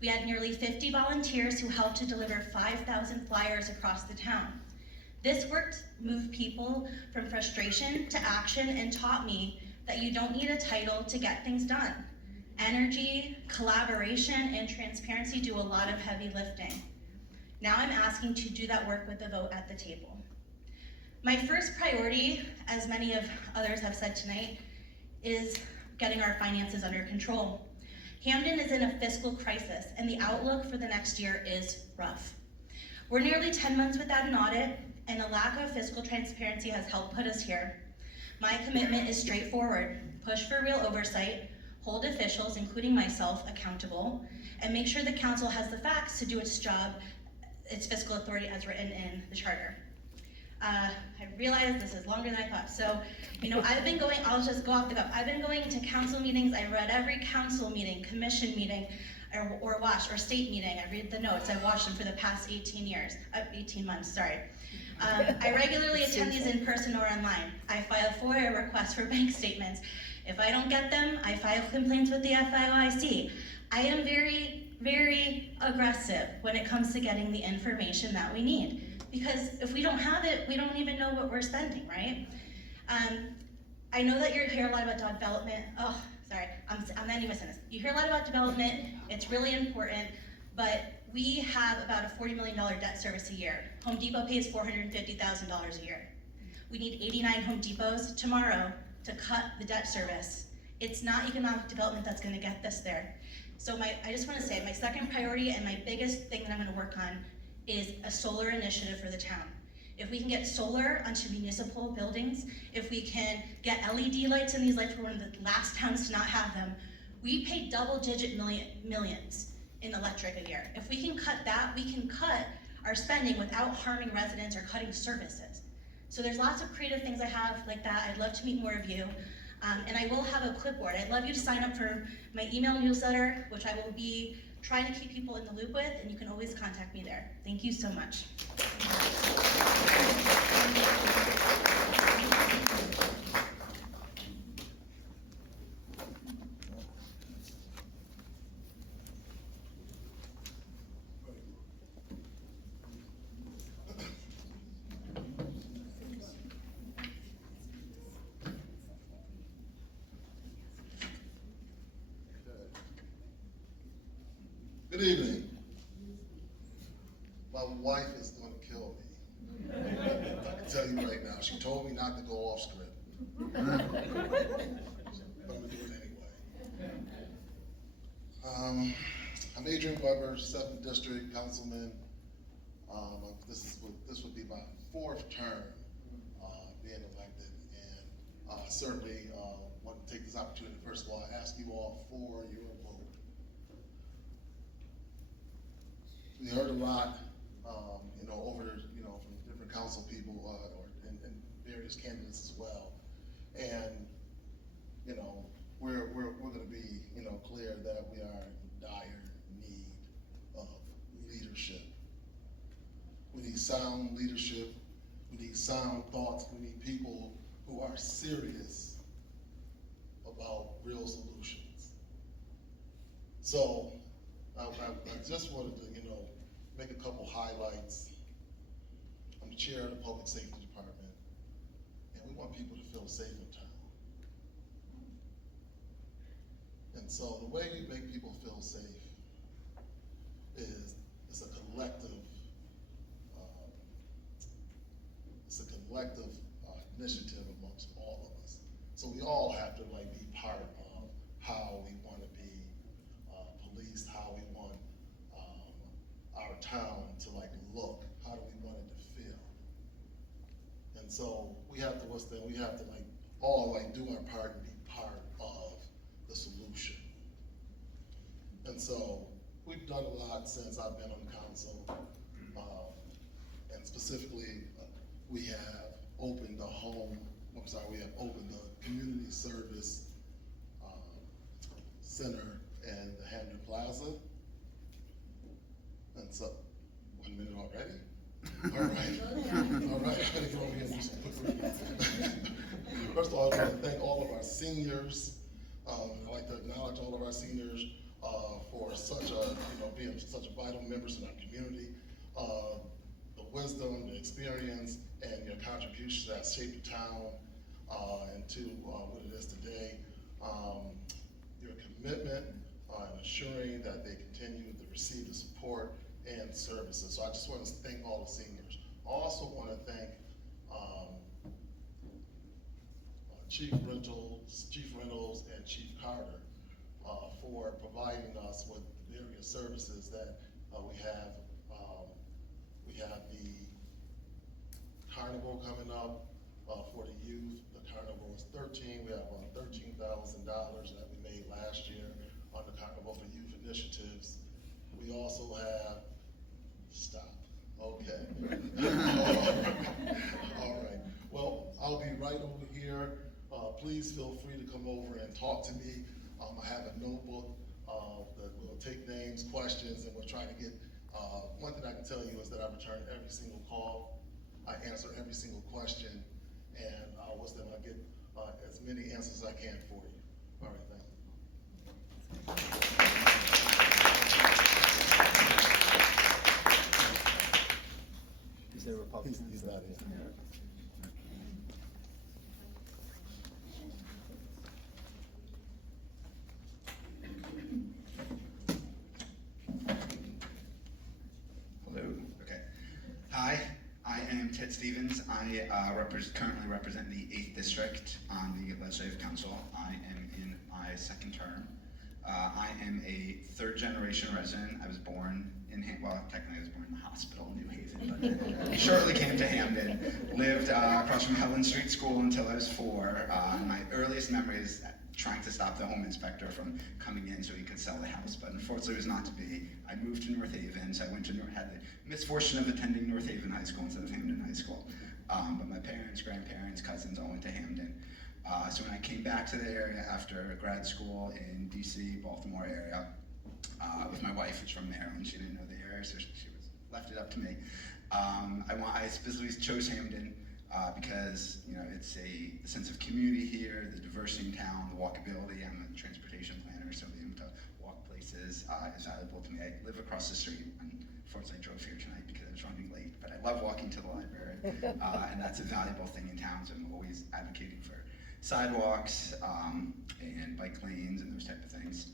We had nearly 50 volunteers who helped to deliver 5,000 flyers across the town. This work moved people from frustration to action and taught me that you don't need a title to get things done. Energy, collaboration, and transparency do a lot of heavy lifting. Now I'm asking to do that work with a vote at the table. My first priority, as many of others have said tonight, is getting our finances under control. Hamden is in a fiscal crisis, and the outlook for the next year is rough. We're nearly 10 months without an audit, and a lack of fiscal transparency has helped put us here. My commitment is straightforward: push for real oversight, hold officials, including myself, accountable, and make sure the council has the facts to do its job, its fiscal authority as written in the charter. I realize this is longer than I thought. So, I'll just go off the cuff. I've been going to council meetings. I read every council meeting, commission meeting, or state meeting. I read the notes. I've watched them for the past 18 months, sorry. I regularly attend these in person or online. I file FOIA requests for bank statements. If I don't get them, I file complaints with the FIOIC. I am very, very aggressive when it comes to getting the information that we need. Because if we don't have it, we don't even know what we're spending, right? I know that you hear a lot about development. Oh, sorry, I'm not even saying this. You hear a lot about development, it's really important, but we have about a $40 million debt service a year. Home Depot pays $450,000 a year. We need 89 Home Depots tomorrow to cut the debt service. It's not economic development that's gonna get this there. So I just wanna say, my second priority and my biggest thing that I'm gonna work on is a solar initiative for the town. If we can get solar onto municipal buildings, if we can get LED lights in these lights, we're one of the last towns to not have them. We pay double-digit millions in electric a year. If we can cut that, we can cut our spending without harming residents or cutting services. So there's lots of creative things I have like that. I'd love to meet more of you. And I will have a clipboard. I'd love you to sign up for my email newsletter, which I will be trying to keep people in the loop with, and you can always contact me there. Thank you so much. Good evening. My wife is going to kill me. I can tell you right now. She told me not to go off script. But I'm going to do it anyway. I'm Adrian Weber, 7th District Councilman. This would be my 4th term being elected. And I certainly want to take this opportunity, first of all, to ask you all for your vote. We heard a lot, from different council people and various candidates as well. And, we're going to be, clear that we are in dire need of leadership. We need sound leadership. We need sound thoughts. We need people who are serious about real solutions. So I just wanted to, make a couple highlights. I'm the chair of the Public Safety Department, and we want people to feel safe in town. And so the way we make people feel safe is it's a collective initiative amongst all of us. So we all have to be part of how we want to be policed, how we want our town to look, how do we want it to feel. And so we have to all do our part and be part of the solution. And so we've done a lot since I've been on council, and specifically we have opened the community service center in the Hamden Plaza. And so, 1 minute already? All right, I gotta go over here and do some quick. First of all, I want to thank all of our seniors. I'd like to acknowledge all of our seniors for being such vital members in our community. The wisdom, the experience, and your contributions that shaped the town into what it is today. Your commitment in ensuring that they continue to receive the support and services. So I just want to thank all the seniors. I also want to thank Chief Reynolds and Chief Carter for providing us with various services that we have. We have the carnival coming up for the youth. The carnival is We have $13,000 that we made last year on the Carnival for Youth initiatives. We also have, okay. All right. Well, I'll be right over here. Please feel free to come over and talk to me. I have a notebook that will take names, questions, and we'll try to get, one thing I can tell you is that I return every single call. I answer every single question, and I'll get as many answers as I can for you. All right, thank you. Is there a Republican? He's not here. Hello. Okay. Hi, I am Ted Stevens. I currently represent the 8th District on the Legislative Council. I am in my 2nd term. I am a 3rd-generation resident. I was born in well, technically I was born in the hospital in New Haven, but shortly came to Hamden. Lived across from Helen Street School until I was 4. My earliest memory is trying to stop the home inspector from coming in so he could sell the house, but unfortunately it was not to be. I moved to North Haven, so I had the misfortune of attending North Haven High School instead of Hamden High School. But my parents, grandparents, cousins all went to Hamden. So when I came back to the area after grad school in DC, Baltimore area, with my wife, who's from Maryland, she didn't know the area, so she left it up to me. I specifically chose Hamden because it's a sense of community here, the diversity in town, the walkability. I'm a transportation planner, so being able to walk places is valuable to me. I live across the street, and unfortunately I drove here tonight because I was running late, but I love walking to the library, and that's a valuable thing in town, so I'm always advocating for sidewalks and bike lanes and those type of things.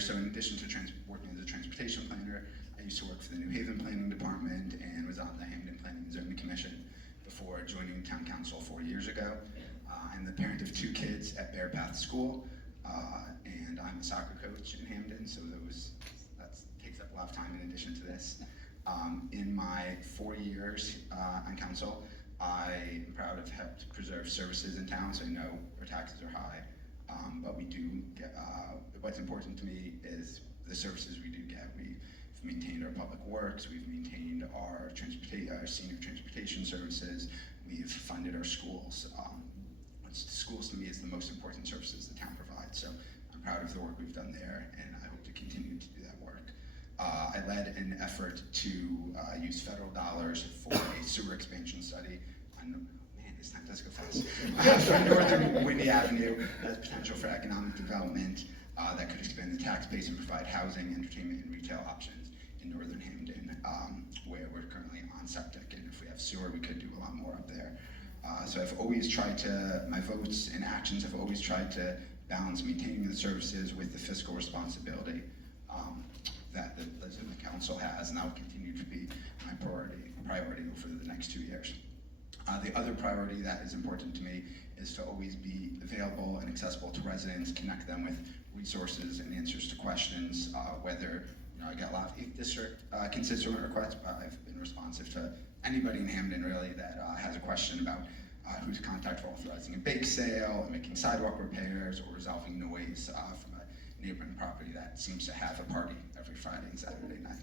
So in addition to working as a transportation planner, I used to work for the New Haven Planning Department and was on the Hamden Planning and Zoning Commission before joining Town Council 4 years ago. I'm the parent of 2 kids at Bear Path School, and I'm a soccer coach in Hamden, so that takes up a lot of time in addition to this. In my 4 years on council, I am proud of helped preserve services in town, so I know our taxes are high, but we do get, what's important to me is the services we do get. We've maintained our public works, we've maintained our senior transportation services, we've funded our schools. Schools to me is the most important services the town provides, so I'm proud of the work we've done there, and I hope to continue to do that work. I led an effort to use federal dollars for a sewer expansion study on, man, this time does go fast, for Northern Windy Avenue as potential for economic development that could expand the tax base and provide housing, entertainment, and retail options in Northern Hamden, where we're currently on septic, and if we have sewer, we could do a lot more up there. So I've always tried to, my votes and actions have always tried to balance maintaining the services with the fiscal responsibility that the Legislative Council has, and that will continue to be my priority for the next 2 years. The other priority that is important to me is to always be available and accessible to residents, connect them with resources and answers to questions, whether, I get a lot of 8th District constituent requests, but I've been responsive to anybody in Hamden really that has a question about who's contact for authorizing a bake sale, making sidewalk repairs, or resolving noise from a neighboring property that seems to have a party every Friday and Saturday night.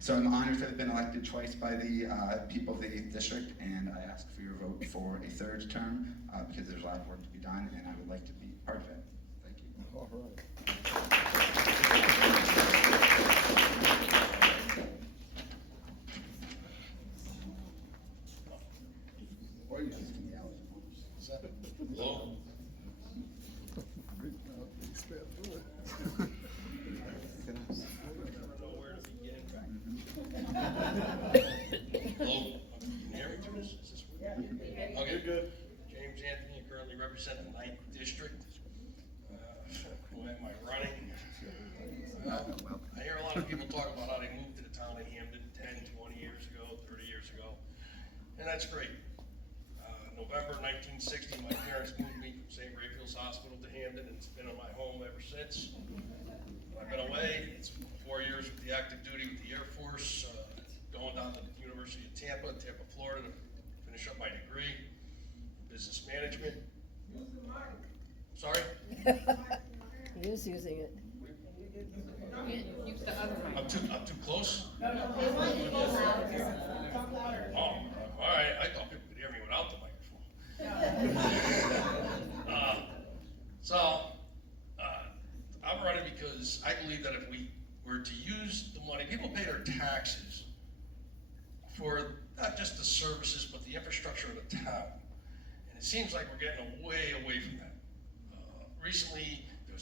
So I'm honored to have been elected twice by the people of the 8th District, and I ask for your vote for a 3rd term because there's a lot of work to be done, and I would like to be part of it. Thank you. All right. Hello? Hello? Can you hear me through this? Is this working? Okay, good. James Anthony, currently representing the 9th District. Who am I running? I hear a lot of people talk about how they moved to the town of Hamden 10, 20 years ago, 30 years ago, and that's great. November 1960, my parents moved me from St. Raphael's Hospital to Hamden, and it's been in my home ever since. I've been away. It's 4 years with the active duty with the Air Force, going down to the University of Tampa, Florida, to finish up my degree in business management. Sorry? He is using it. Use the other mic. I'm too close? No, they want you to go louder. Oh, all right. I thought people could hear me without the microphone. I'm running because I believe that if we were to use the money, people pay their taxes for not just the services, but the infrastructure of the town. And it seems like we're getting way away from that. Recently, it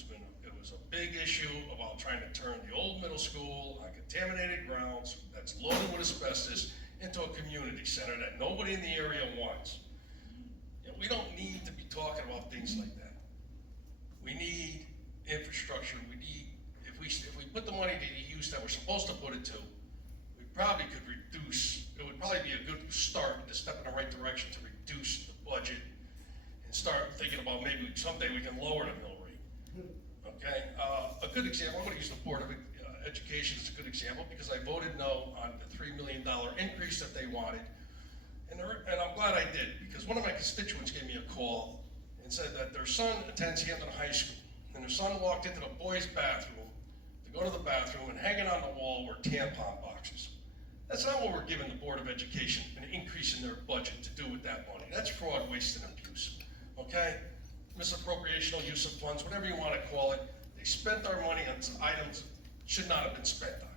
was a big issue about trying to turn the old middle school on contaminated grounds that's loaded with asbestos into a community center that nobody in the area wants. We don't need to be talking about things like that. We need infrastructure. We need, if we put the money to the use that we're supposed to put it to, we probably could reduce, it would probably be a good start to step in the right direction to reduce the budget and start thinking about maybe someday we can lower the mill rate. Okay, a good example, I'm going to use the Board of Education is a good example because I voted no on the $3 million increase that they wanted. And I'm glad I did, because one of my constituents gave me a call and said that their son attends Hamden High School, and their son walked into the boys' bathroom to go to the bathroom, and hanging on the wall were tampon boxes. That's not what we're giving the Board of Education an increase in their budget to do with that money. That's fraud, waste, and abuse, okay? Misappropriational use of funds, whatever you want to call it. They spent our money on items should not have been spent on.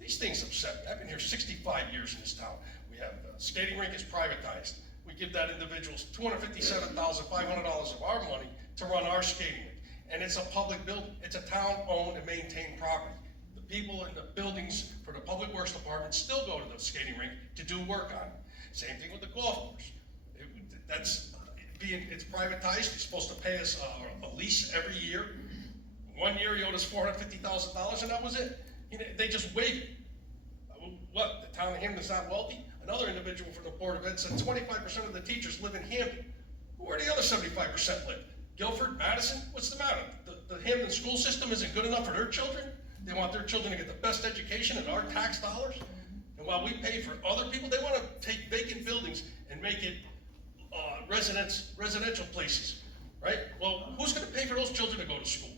These things upset me. I've been here 65 years in this town. We have skating rink is privatized. We give that individuals $257,500 of our money to run our skating rink. And it's a public building. It's a town-owned and maintained property. The people in the buildings for the Public Works Department still go to the skating rink to do work on it. Same thing with the golf course. It's privatized. You're supposed to pay us a lease every year. 1 year he owed us $450,000, and that was it. They just waived it. What, the town of Hamden's not wealthy? Another individual from the Board of Ed said 25% of the teachers live in Hamden. Where do the other 75% live? Guilford, Madison? What's the matter? The Hamden school system isn't good enough for their children? They want their children to get the best education in our tax dollars? And while we pay for other people, they want to take vacant buildings and make it residential places, right? Well, who's going to pay for those children to go to school?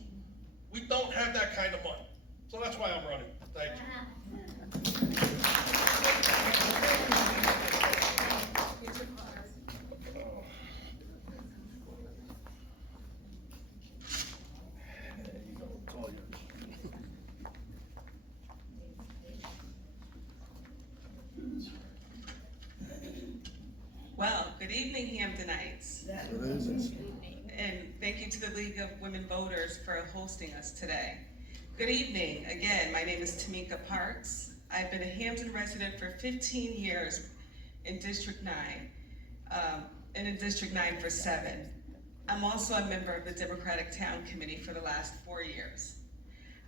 We don't have that kind of money. So that's why I'm running. Thank you. Well, good evening, Hamdenites. And thank you to the League of Women Voters for hosting us today. Good evening. Again, my name is Tamika Parks. I've been a Hamden resident for 15 years in District 9, and in District 9 for 7. I'm also a member of the Democratic Town Committee for the last 4 years.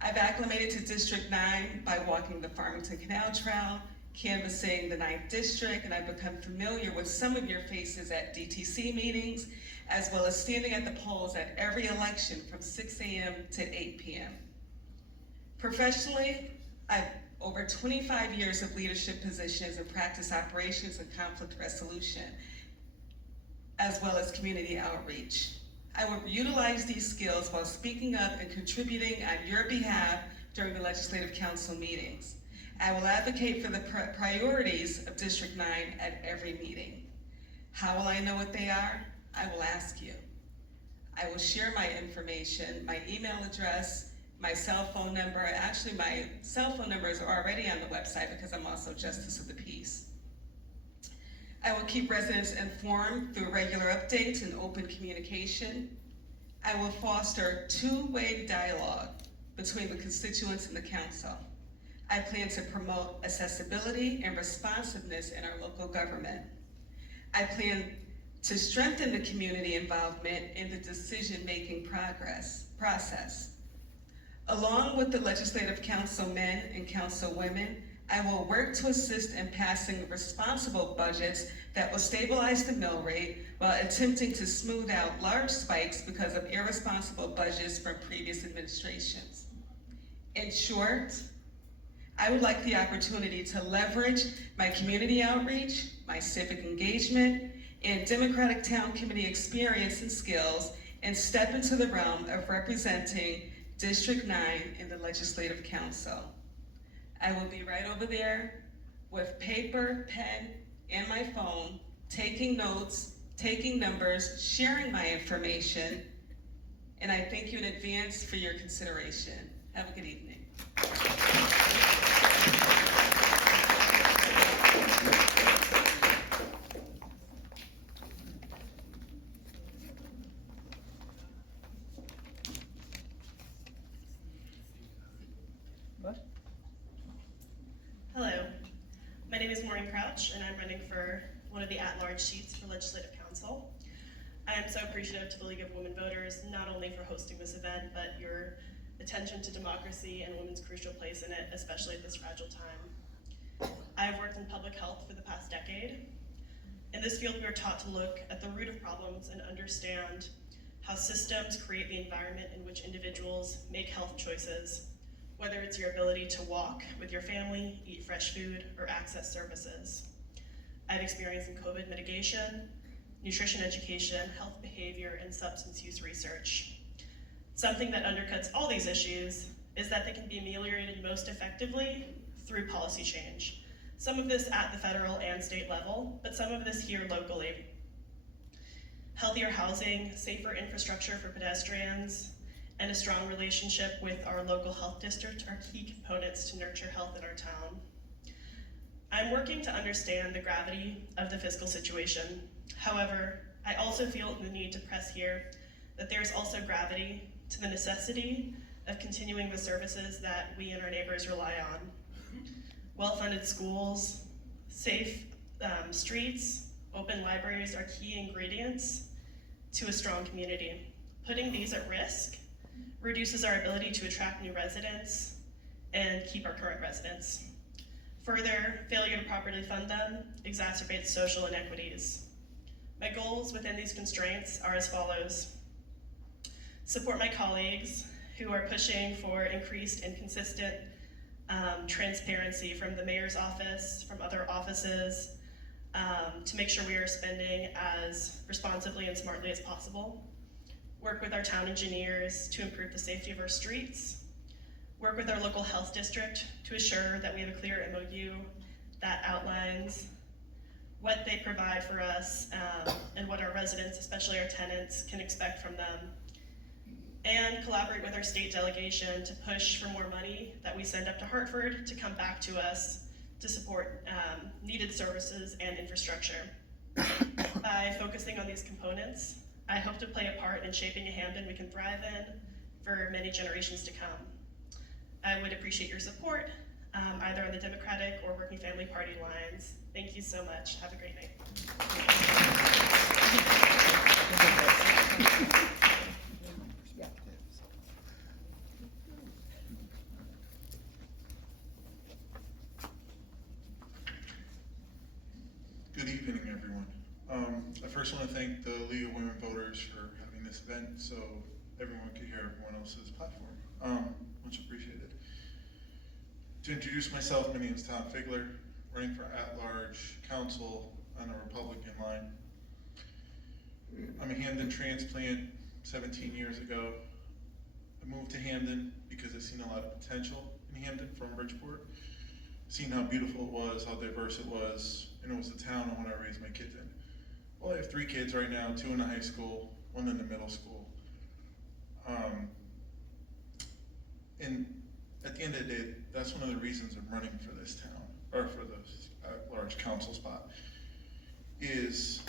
I've acclimated to District 9 by walking the Farmington Canal Trail, canvassing the 9th District, and I've become familiar with some of your faces at DTC meetings, as well as standing at the polls at every election from 6 a.m. to 8 p.m. Professionally, I've over 25 years of leadership positions in practice operations and conflict resolution, as well as community outreach. I will utilize these skills while speaking up and contributing on your behalf during the Legislative Council meetings. I will advocate for the priorities of District 9 at every meeting. How will I know what they are? I will ask you. I will share my information, my email address, my cell phone number. Actually, my cell phone numbers are already on the website because I'm also Justice of the Peace. I will keep residents informed through regular updates and open communication. I will foster two-way dialogue between the constituents and the council. I plan to promote accessibility and responsiveness in our local government. I plan to strengthen the community involvement in the decision-making process. Along with the Legislative Councilmen and Councilwomen, I will work to assist in passing responsible budgets that will stabilize the mill rate while attempting to smooth out large spikes because of irresponsible budgets from previous administrations. In short, I would like the opportunity to leverage my community outreach, my civic engagement, and Democratic Town Committee experience and skills and step into the realm of representing District 9 in the Legislative Council. I will be right over there with paper, pen, and my phone, taking notes, taking numbers, sharing my information, and I thank you in advance for your consideration. Have a good evening. Hello, my name is Maureen Crouch, and I'm running for one of the at-large seats for Legislative Council. I am so appreciative to the League of Women Voters, not only for hosting this event, but your attention to democracy and women's crucial place in it, especially at this fragile time. I have worked in public health for the past decade. In this field, we are taught to look at the root of problems and understand how systems create the environment in which individuals make health choices, whether it's your ability to walk with your family, eat fresh food, or access services. I've experience in COVID mitigation, nutrition education, health behavior, and substance use research. Something that undercuts all these issues is that they can be ameliorated most effectively through policy change. Some of this at the federal and state level, but some of this here locally. Healthier housing, safer infrastructure for pedestrians, and a strong relationship with our local health district are key components to nurture health in our town. I'm working to understand the gravity of the fiscal situation. However, I also feel the need to press here that there's also gravity to the necessity of continuing the services that we and our neighbors rely on. Well-funded schools, safe streets, open libraries are key ingredients to a strong community. Putting these at risk reduces our ability to attract new residents and keep our current residents. Further, failure to properly fund them exacerbates social inequities. My goals within these constraints are as follows. Support my colleagues who are pushing for increased and consistent transparency from the mayor's office, from other offices, to make sure we are spending as responsibly and smartly as possible. Work with our town engineers to improve the safety of our streets. Work with our local health district to assure that we have a clear MOU that outlines what they provide for us and what our residents, especially our tenants, can expect from them. And collaborate with our state delegation to push for more money that we send up to Hartford to come back to us to support needed services and infrastructure. By focusing on these components, I hope to play a part in shaping a Hamden we can thrive in for many generations to come. I would appreciate your support, either on the Democratic or Working Family Party lines. Thank you so much. Have a great night. Good evening, everyone. I first want to thank the League of Women Voters for having this event so everyone could hear everyone else's platform. Much appreciated. To introduce myself, my name is Tom Figler, running for at-large council on a Republican line. I'm a Hamden transplant 17 years ago. I moved to Hamden because I've seen a lot of potential in Hamden from Bridgeport. Seen how beautiful it was, how diverse it was, and it was the town I want to raise my kids in. Well, I have 3 kids right now, 2 in the high school, 1 in the middle school. And at the end of the day, that's one of the reasons I'm running for this town, or for this large council spot, is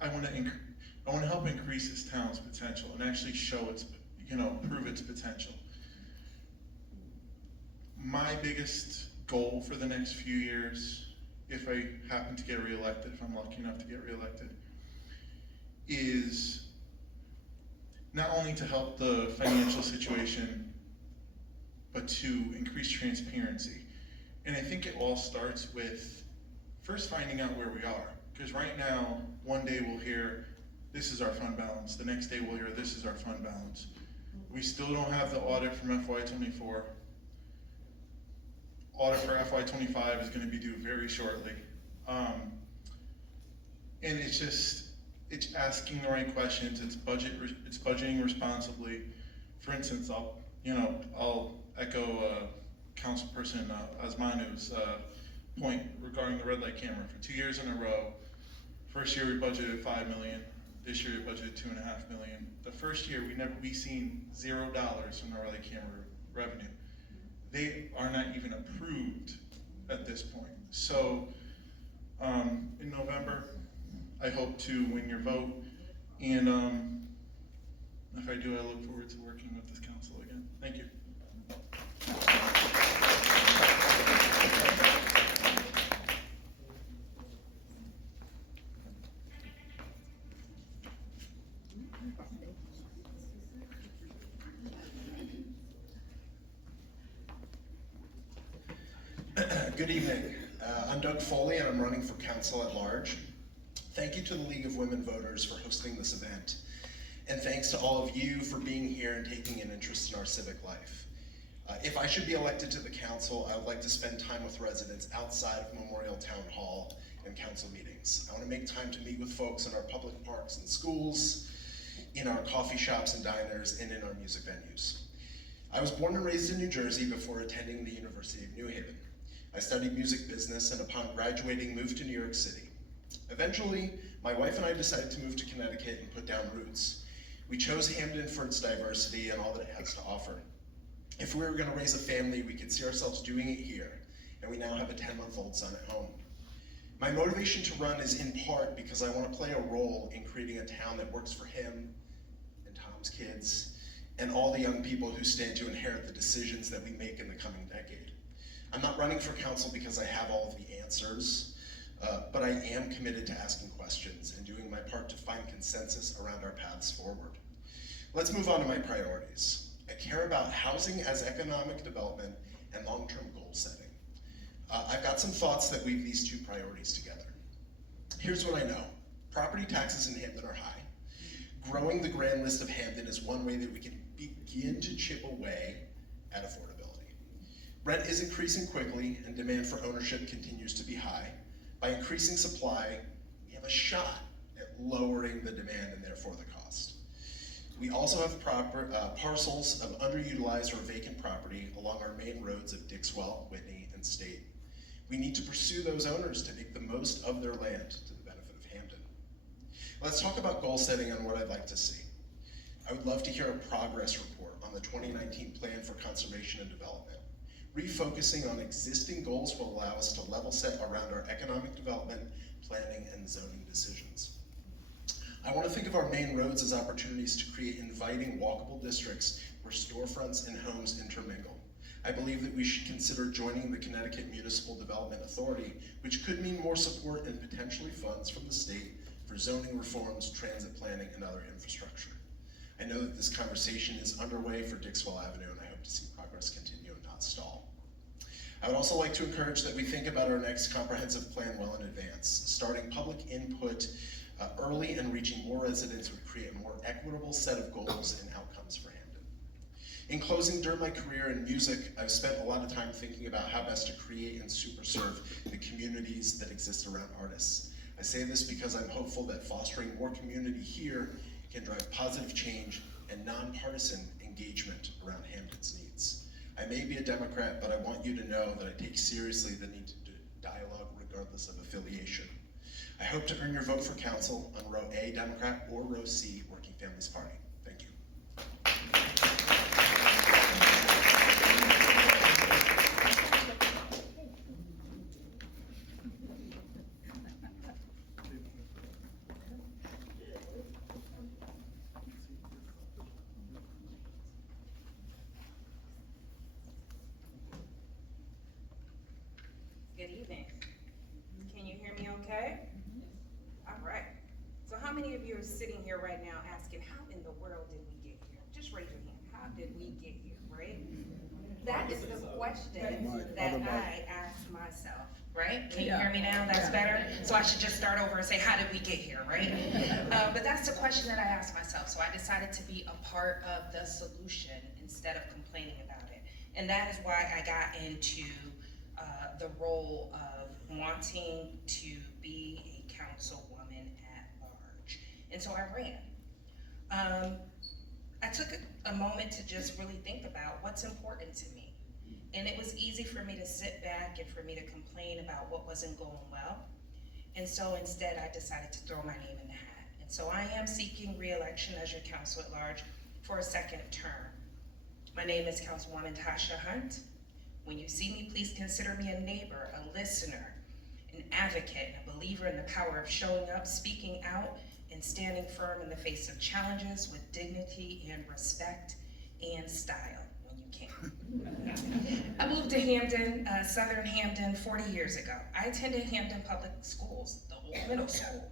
I want to help increase this town's potential and actually show its, prove its potential. My biggest goal for the next few years, if I happen to get reelected, if I'm lucky enough to get reelected, is not only to help the financial situation, but to increase transparency. And I think it all starts with first finding out where we are. Because right now, one day we'll hear, this is our fund balance. The next day we'll hear, this is our fund balance. We still don't have the audit from FY24. Audit for FY25 is going to be due very shortly. And it's asking the right questions, it's budgeting responsibly. For instance, I'll echo Councilperson Asmanu's point regarding the red light camera. For 2 years in a row, first year we budgeted $5 million, this year we budgeted $2.5 million. The first year we seen $0 from the red light camera revenue. They are not even approved at this point. So in November, I hope to win your vote, and if I do, I look forward to working with this council again. Thank you. Good evening. I'm Doug Foley, and I'm running for council at large. Thank you to the League of Women Voters for hosting this event. And thanks to all of you for being here and taking an interest in our civic life. If I should be elected to the council, I would like to spend time with residents outside of Memorial Town Hall and council meetings. I want to make time to meet with folks in our public parks and schools, in our coffee shops and diners, and in our music venues. I was born and raised in New Jersey before attending the University of New Haven. I studied music business and upon graduating moved to New York City. Eventually, my wife and I decided to move to Connecticut and put down roots. We chose Hamden for its diversity and all that it has to offer. If we were going to raise a family, we could see ourselves doing it here, and we now have a 10-month-old son at home. My motivation to run is in part because I want to play a role in creating a town that works for him and Tom's kids and all the young people who stand to inherit the decisions that we make in the coming decade. I'm not running for council because I have all of the answers, but I am committed to asking questions and doing my part to find consensus around our paths forward. Let's move on to my priorities. I care about housing as economic development and long-term goal setting. I've got some thoughts that weave these two priorities together. Here's what I know. Property taxes in Hamden are high. Growing the grand list of Hamden is one way that we can begin to chip away at affordability. Rent is increasing quickly and demand for ownership continues to be high. By increasing supply, we have a shot at lowering the demand and therefore the cost. We also have parcels of underutilized or vacant property along our main roads of Dixwell, Whitney, and State. We need to pursue those owners to make the most of their land to the benefit of Hamden. Let's talk about goal setting and what I'd like to see. I would love to hear a progress report on the 2019 Plan for Conservation and Development. Refocusing on existing goals will allow us to level set around our economic development, planning, and zoning decisions. I want to think of our main roads as opportunities to create inviting, walkable districts where storefronts and homes intermingle. I believe that we should consider joining the Connecticut Municipal Development Authority, which could mean more support and potentially funds from the state for zoning reforms, transit planning, and other infrastructure. I know that this conversation is underway for Dixwell Avenue, and I hope to see progress continue and not stall. I would also like to encourage that we think about our next comprehensive plan well in advance. Starting public input early and reaching more residents would create a more equitable set of goals and outcomes for Hamden. In closing, during my career in music, I've spent a lot of time thinking about how best to create and super serve the communities that exist around artists. I say this because I'm hopeful that fostering more community here can drive positive change and nonpartisan engagement around Hamden's needs. I may be a Democrat, but I want you to know that I take seriously the need to dialogue regardless of affiliation. I hope to earn your vote for council on row A, Democrat, or row C, Working Families Party. Thank you. Good evening. Can you hear me okay? All right. So how many of you are sitting here right now asking, how in the world did we get here? Just raise your hand. How did we get here, right? That is the question that I asked myself, right? Can you hear me now? That's better? So I should just start over and say, how did we get here, right? But that's the question that I asked myself. So I decided to be a part of the solution instead of complaining about it. And that is why I got into the role of wanting to be a councilwoman at large. And so I ran. I took a moment to just really think about what's important to me. And it was easy for me to sit back and for me to complain about what wasn't going well. And so instead I decided to throw my name in the hat. And so I am seeking re-election as your council at large for a second term. My name is Councilwoman Tasha Hunt. When you see me, please consider me a neighbor, a listener, an advocate, and a believer in the power of showing up, speaking out, and standing firm in the face of challenges with dignity and respect and style when you can. I moved to Hamden, Southern Hamden, 40 years ago. I attended Hamden Public Schools, the old middle school,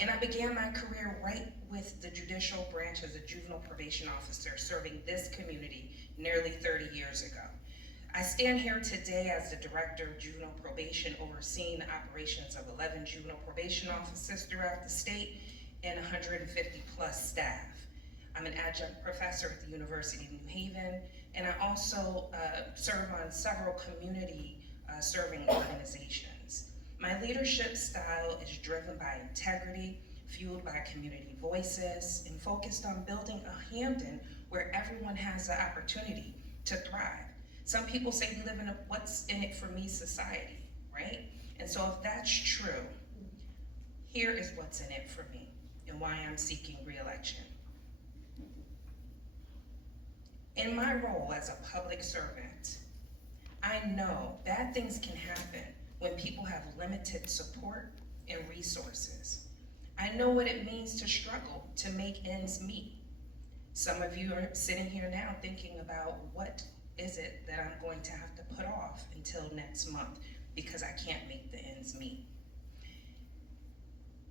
and I began my career right with the judicial branch as a juvenile probation officer, serving this community nearly 30 years ago. I stand here today as the Director of Juvenile Probation, overseeing the operations of 11 juvenile probation offices throughout the state and 150 plus staff. I'm an adjunct professor at the University of New Haven, and I also serve on several community serving organizations. My leadership style is driven by integrity, fueled by community voices, and focused on building a Hamden where everyone has the opportunity to thrive. Some people say we live in a what's in it for me society, right? And so if that's true, here is what's in it for me and why I'm seeking re-election. In my role as a public servant, I know bad things can happen when people have limited support and resources. I know what it means to struggle to make ends meet. Some of you are sitting here now thinking about what is it that I'm going to have to put off until next month because I can't make the ends meet.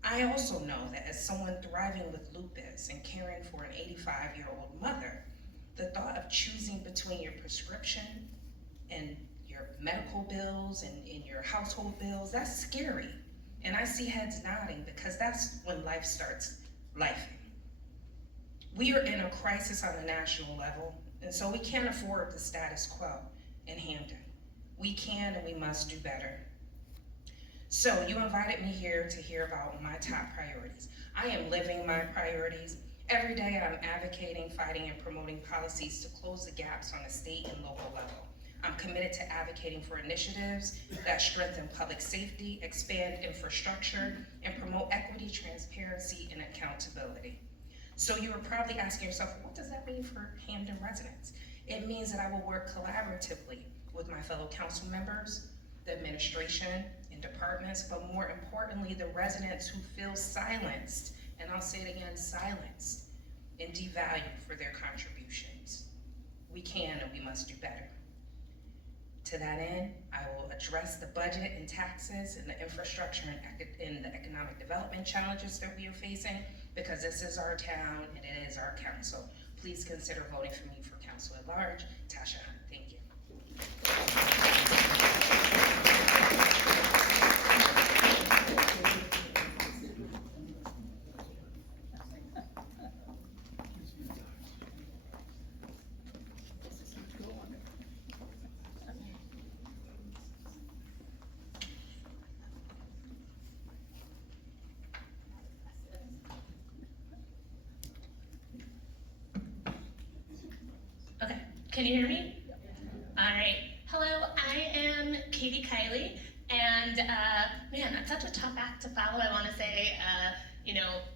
I also know that as someone thriving with lupus and caring for an 85-year-old mother, the thought of choosing between your prescription and your medical bills and your household bills, that's scary. And I see heads nodding because that's when life starts lifing. We are in a crisis on a national level, and so we can't afford the status quo in Hamden. We can and we must do better. So you invited me here to hear about my top priorities. I am living my priorities. Every day I'm advocating, fighting, and promoting policies to close the gaps on a state and local level. I'm committed to advocating for initiatives that strengthen public safety, expand infrastructure, and promote equity, transparency, and accountability. So you are probably asking yourself, what does that mean for Hamden residents? It means that I will work collaboratively with my fellow council members, the administration, and departments, but more importantly, the residents who feel silenced, and I'll say it again, silenced, and devalued for their contributions. We can and we must do better. To that end, I will address the budget and taxes and the infrastructure and the economic development challenges that we are facing, because this is our town and it is our council. Please consider voting for me for council at large. Tasha Hunt, thank you. Okay, can you hear me? All right. Hello, I am Katie Kiley, and man, that's such a tough act to follow. I want to say,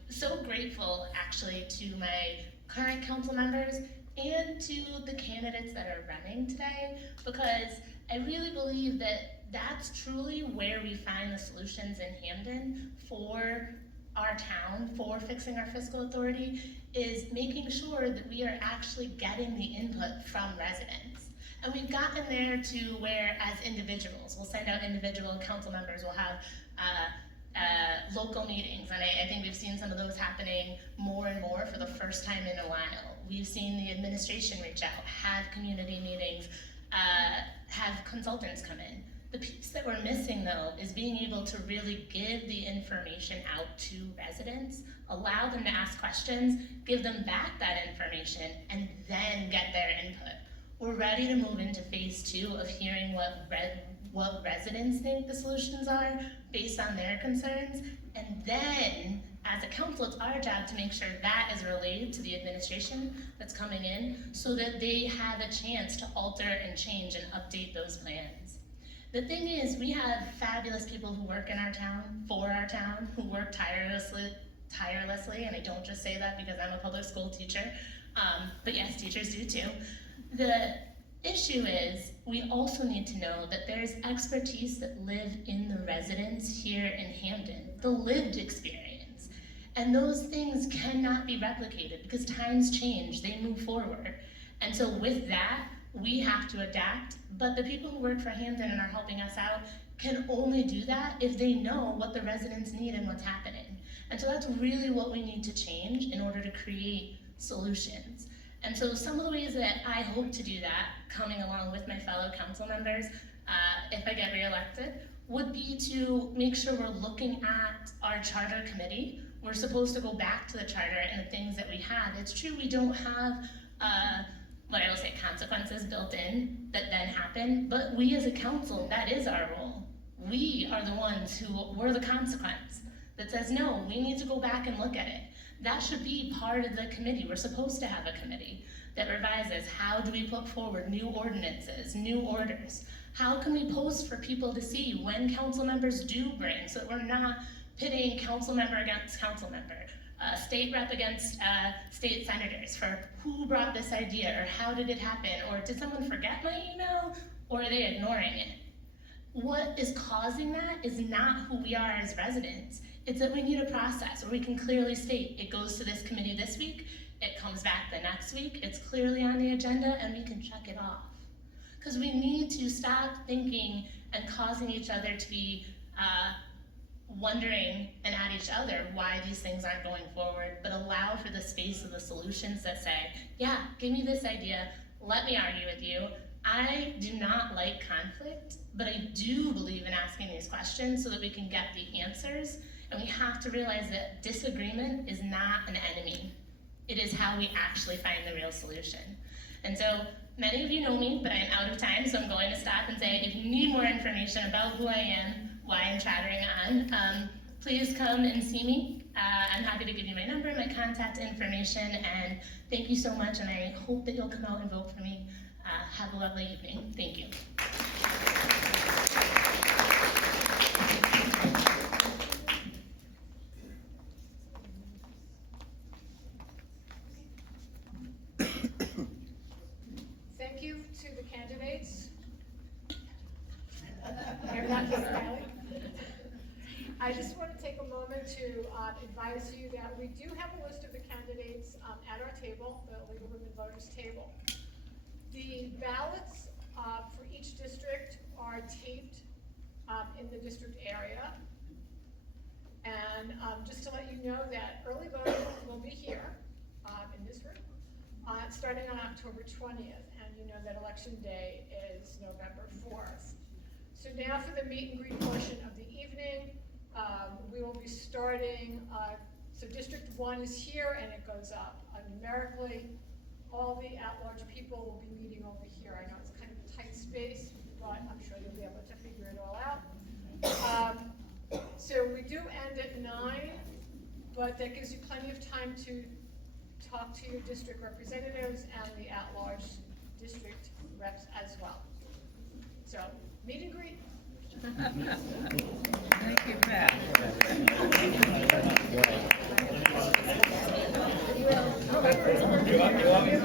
so grateful actually to my current council members and to the candidates that are running today, because I really believe that that's truly where we find the solutions in Hamden for our town, for fixing our fiscal authority, is making sure that we are actually getting the input from residents. And we've gotten there to where, as individuals, we'll send out individual council members, we'll have local meetings, and I think we've seen some of those happening more and more for the first time in a while. We've seen the administration reach out, have community meetings, have consultants come in. The piece that we're missing, though, is being able to really give the information out to residents, allow them to ask questions, give them back that information, and then get their input. We're ready to move into phase 2 of hearing what residents think the solutions are based on their concerns, and then, as a council, it's our job to make sure that is relayed to the administration that's coming in so that they have a chance to alter and change and update those plans. The thing is, we have fabulous people who work in our town, for our town, who work tirelessly, and I don't just say that because I'm a public school teacher, but yes, teachers do too. The issue is, we also need to know that there's expertise that live in the residents here in Hamden, the lived experience. And those things cannot be replicated because times change, they move forward. And so with that, we have to adapt, but the people who work for Hamden and are helping us out can only do that if they know what the residents need and what's happening. And so that's really what we need to change in order to create solutions. And so some of the ways that I hope to do that, coming along with my fellow council members, if I get reelected, would be to make sure we're looking at our charter committee, We're supposed to go back to the charter and the things that we had. It's true we don't have what I will say consequences built in that then happen, but we as a council, that is our role. We are the ones who were the consequence that says, no, we need to go back and look at it. That should be part of the committee. We're supposed to have a committee that revises how do we put forward new ordinances, new orders. How can we post for people to see when council members do bring, so that we're not pitting council member against council member, state rep against state senators for who brought this idea or how did it happen, or did someone forget my email, or are they ignoring it? What is causing that is not who we are as residents. It's that we need a process where we can clearly state it goes to this committee this week, it comes back the next week, it's clearly on the agenda, and we can check it off. Because we need to stop thinking and causing each other to be wondering and at each other why these things aren't going forward, but allow for the space of the solutions that say, yeah, give me this idea, let me argue with you. I do not like conflict, but I do believe in asking these questions so that we can get the answers. And we have to realize that disagreement is not an enemy. It is how we actually find the real solution. And so many of you know me, but I'm out of time, so I'm going to stop and say, if you need more information about who I am, why I'm chattering on, please come and see me. I'm happy to give you my number, my contact information, and thank you so much, and I hope that you'll come out and vote for me. Have a lovely evening. Thank you. Thank you to the candidates. Everyone is smiling. I just want to take a moment to advise you that we do have a list of the candidates at our table, the League of Women Voters table. The ballots for each district are taped in the district area. And just to let you know that early voting will be here in this room starting on October 20th. And you know that election day is November 4th. So now for the meet and greet portion of the evening, we will be starting, so District 1 is here and it goes up numerically. All the at-large people will be meeting over here. I know it's kind of a tight space, but I'm sure you'll be able to figure it all out. So we do end at 9, but that gives you plenty of time to talk to your district representatives and the at-large district reps as well. So, meet and greet. Thank you, Pat. You want me to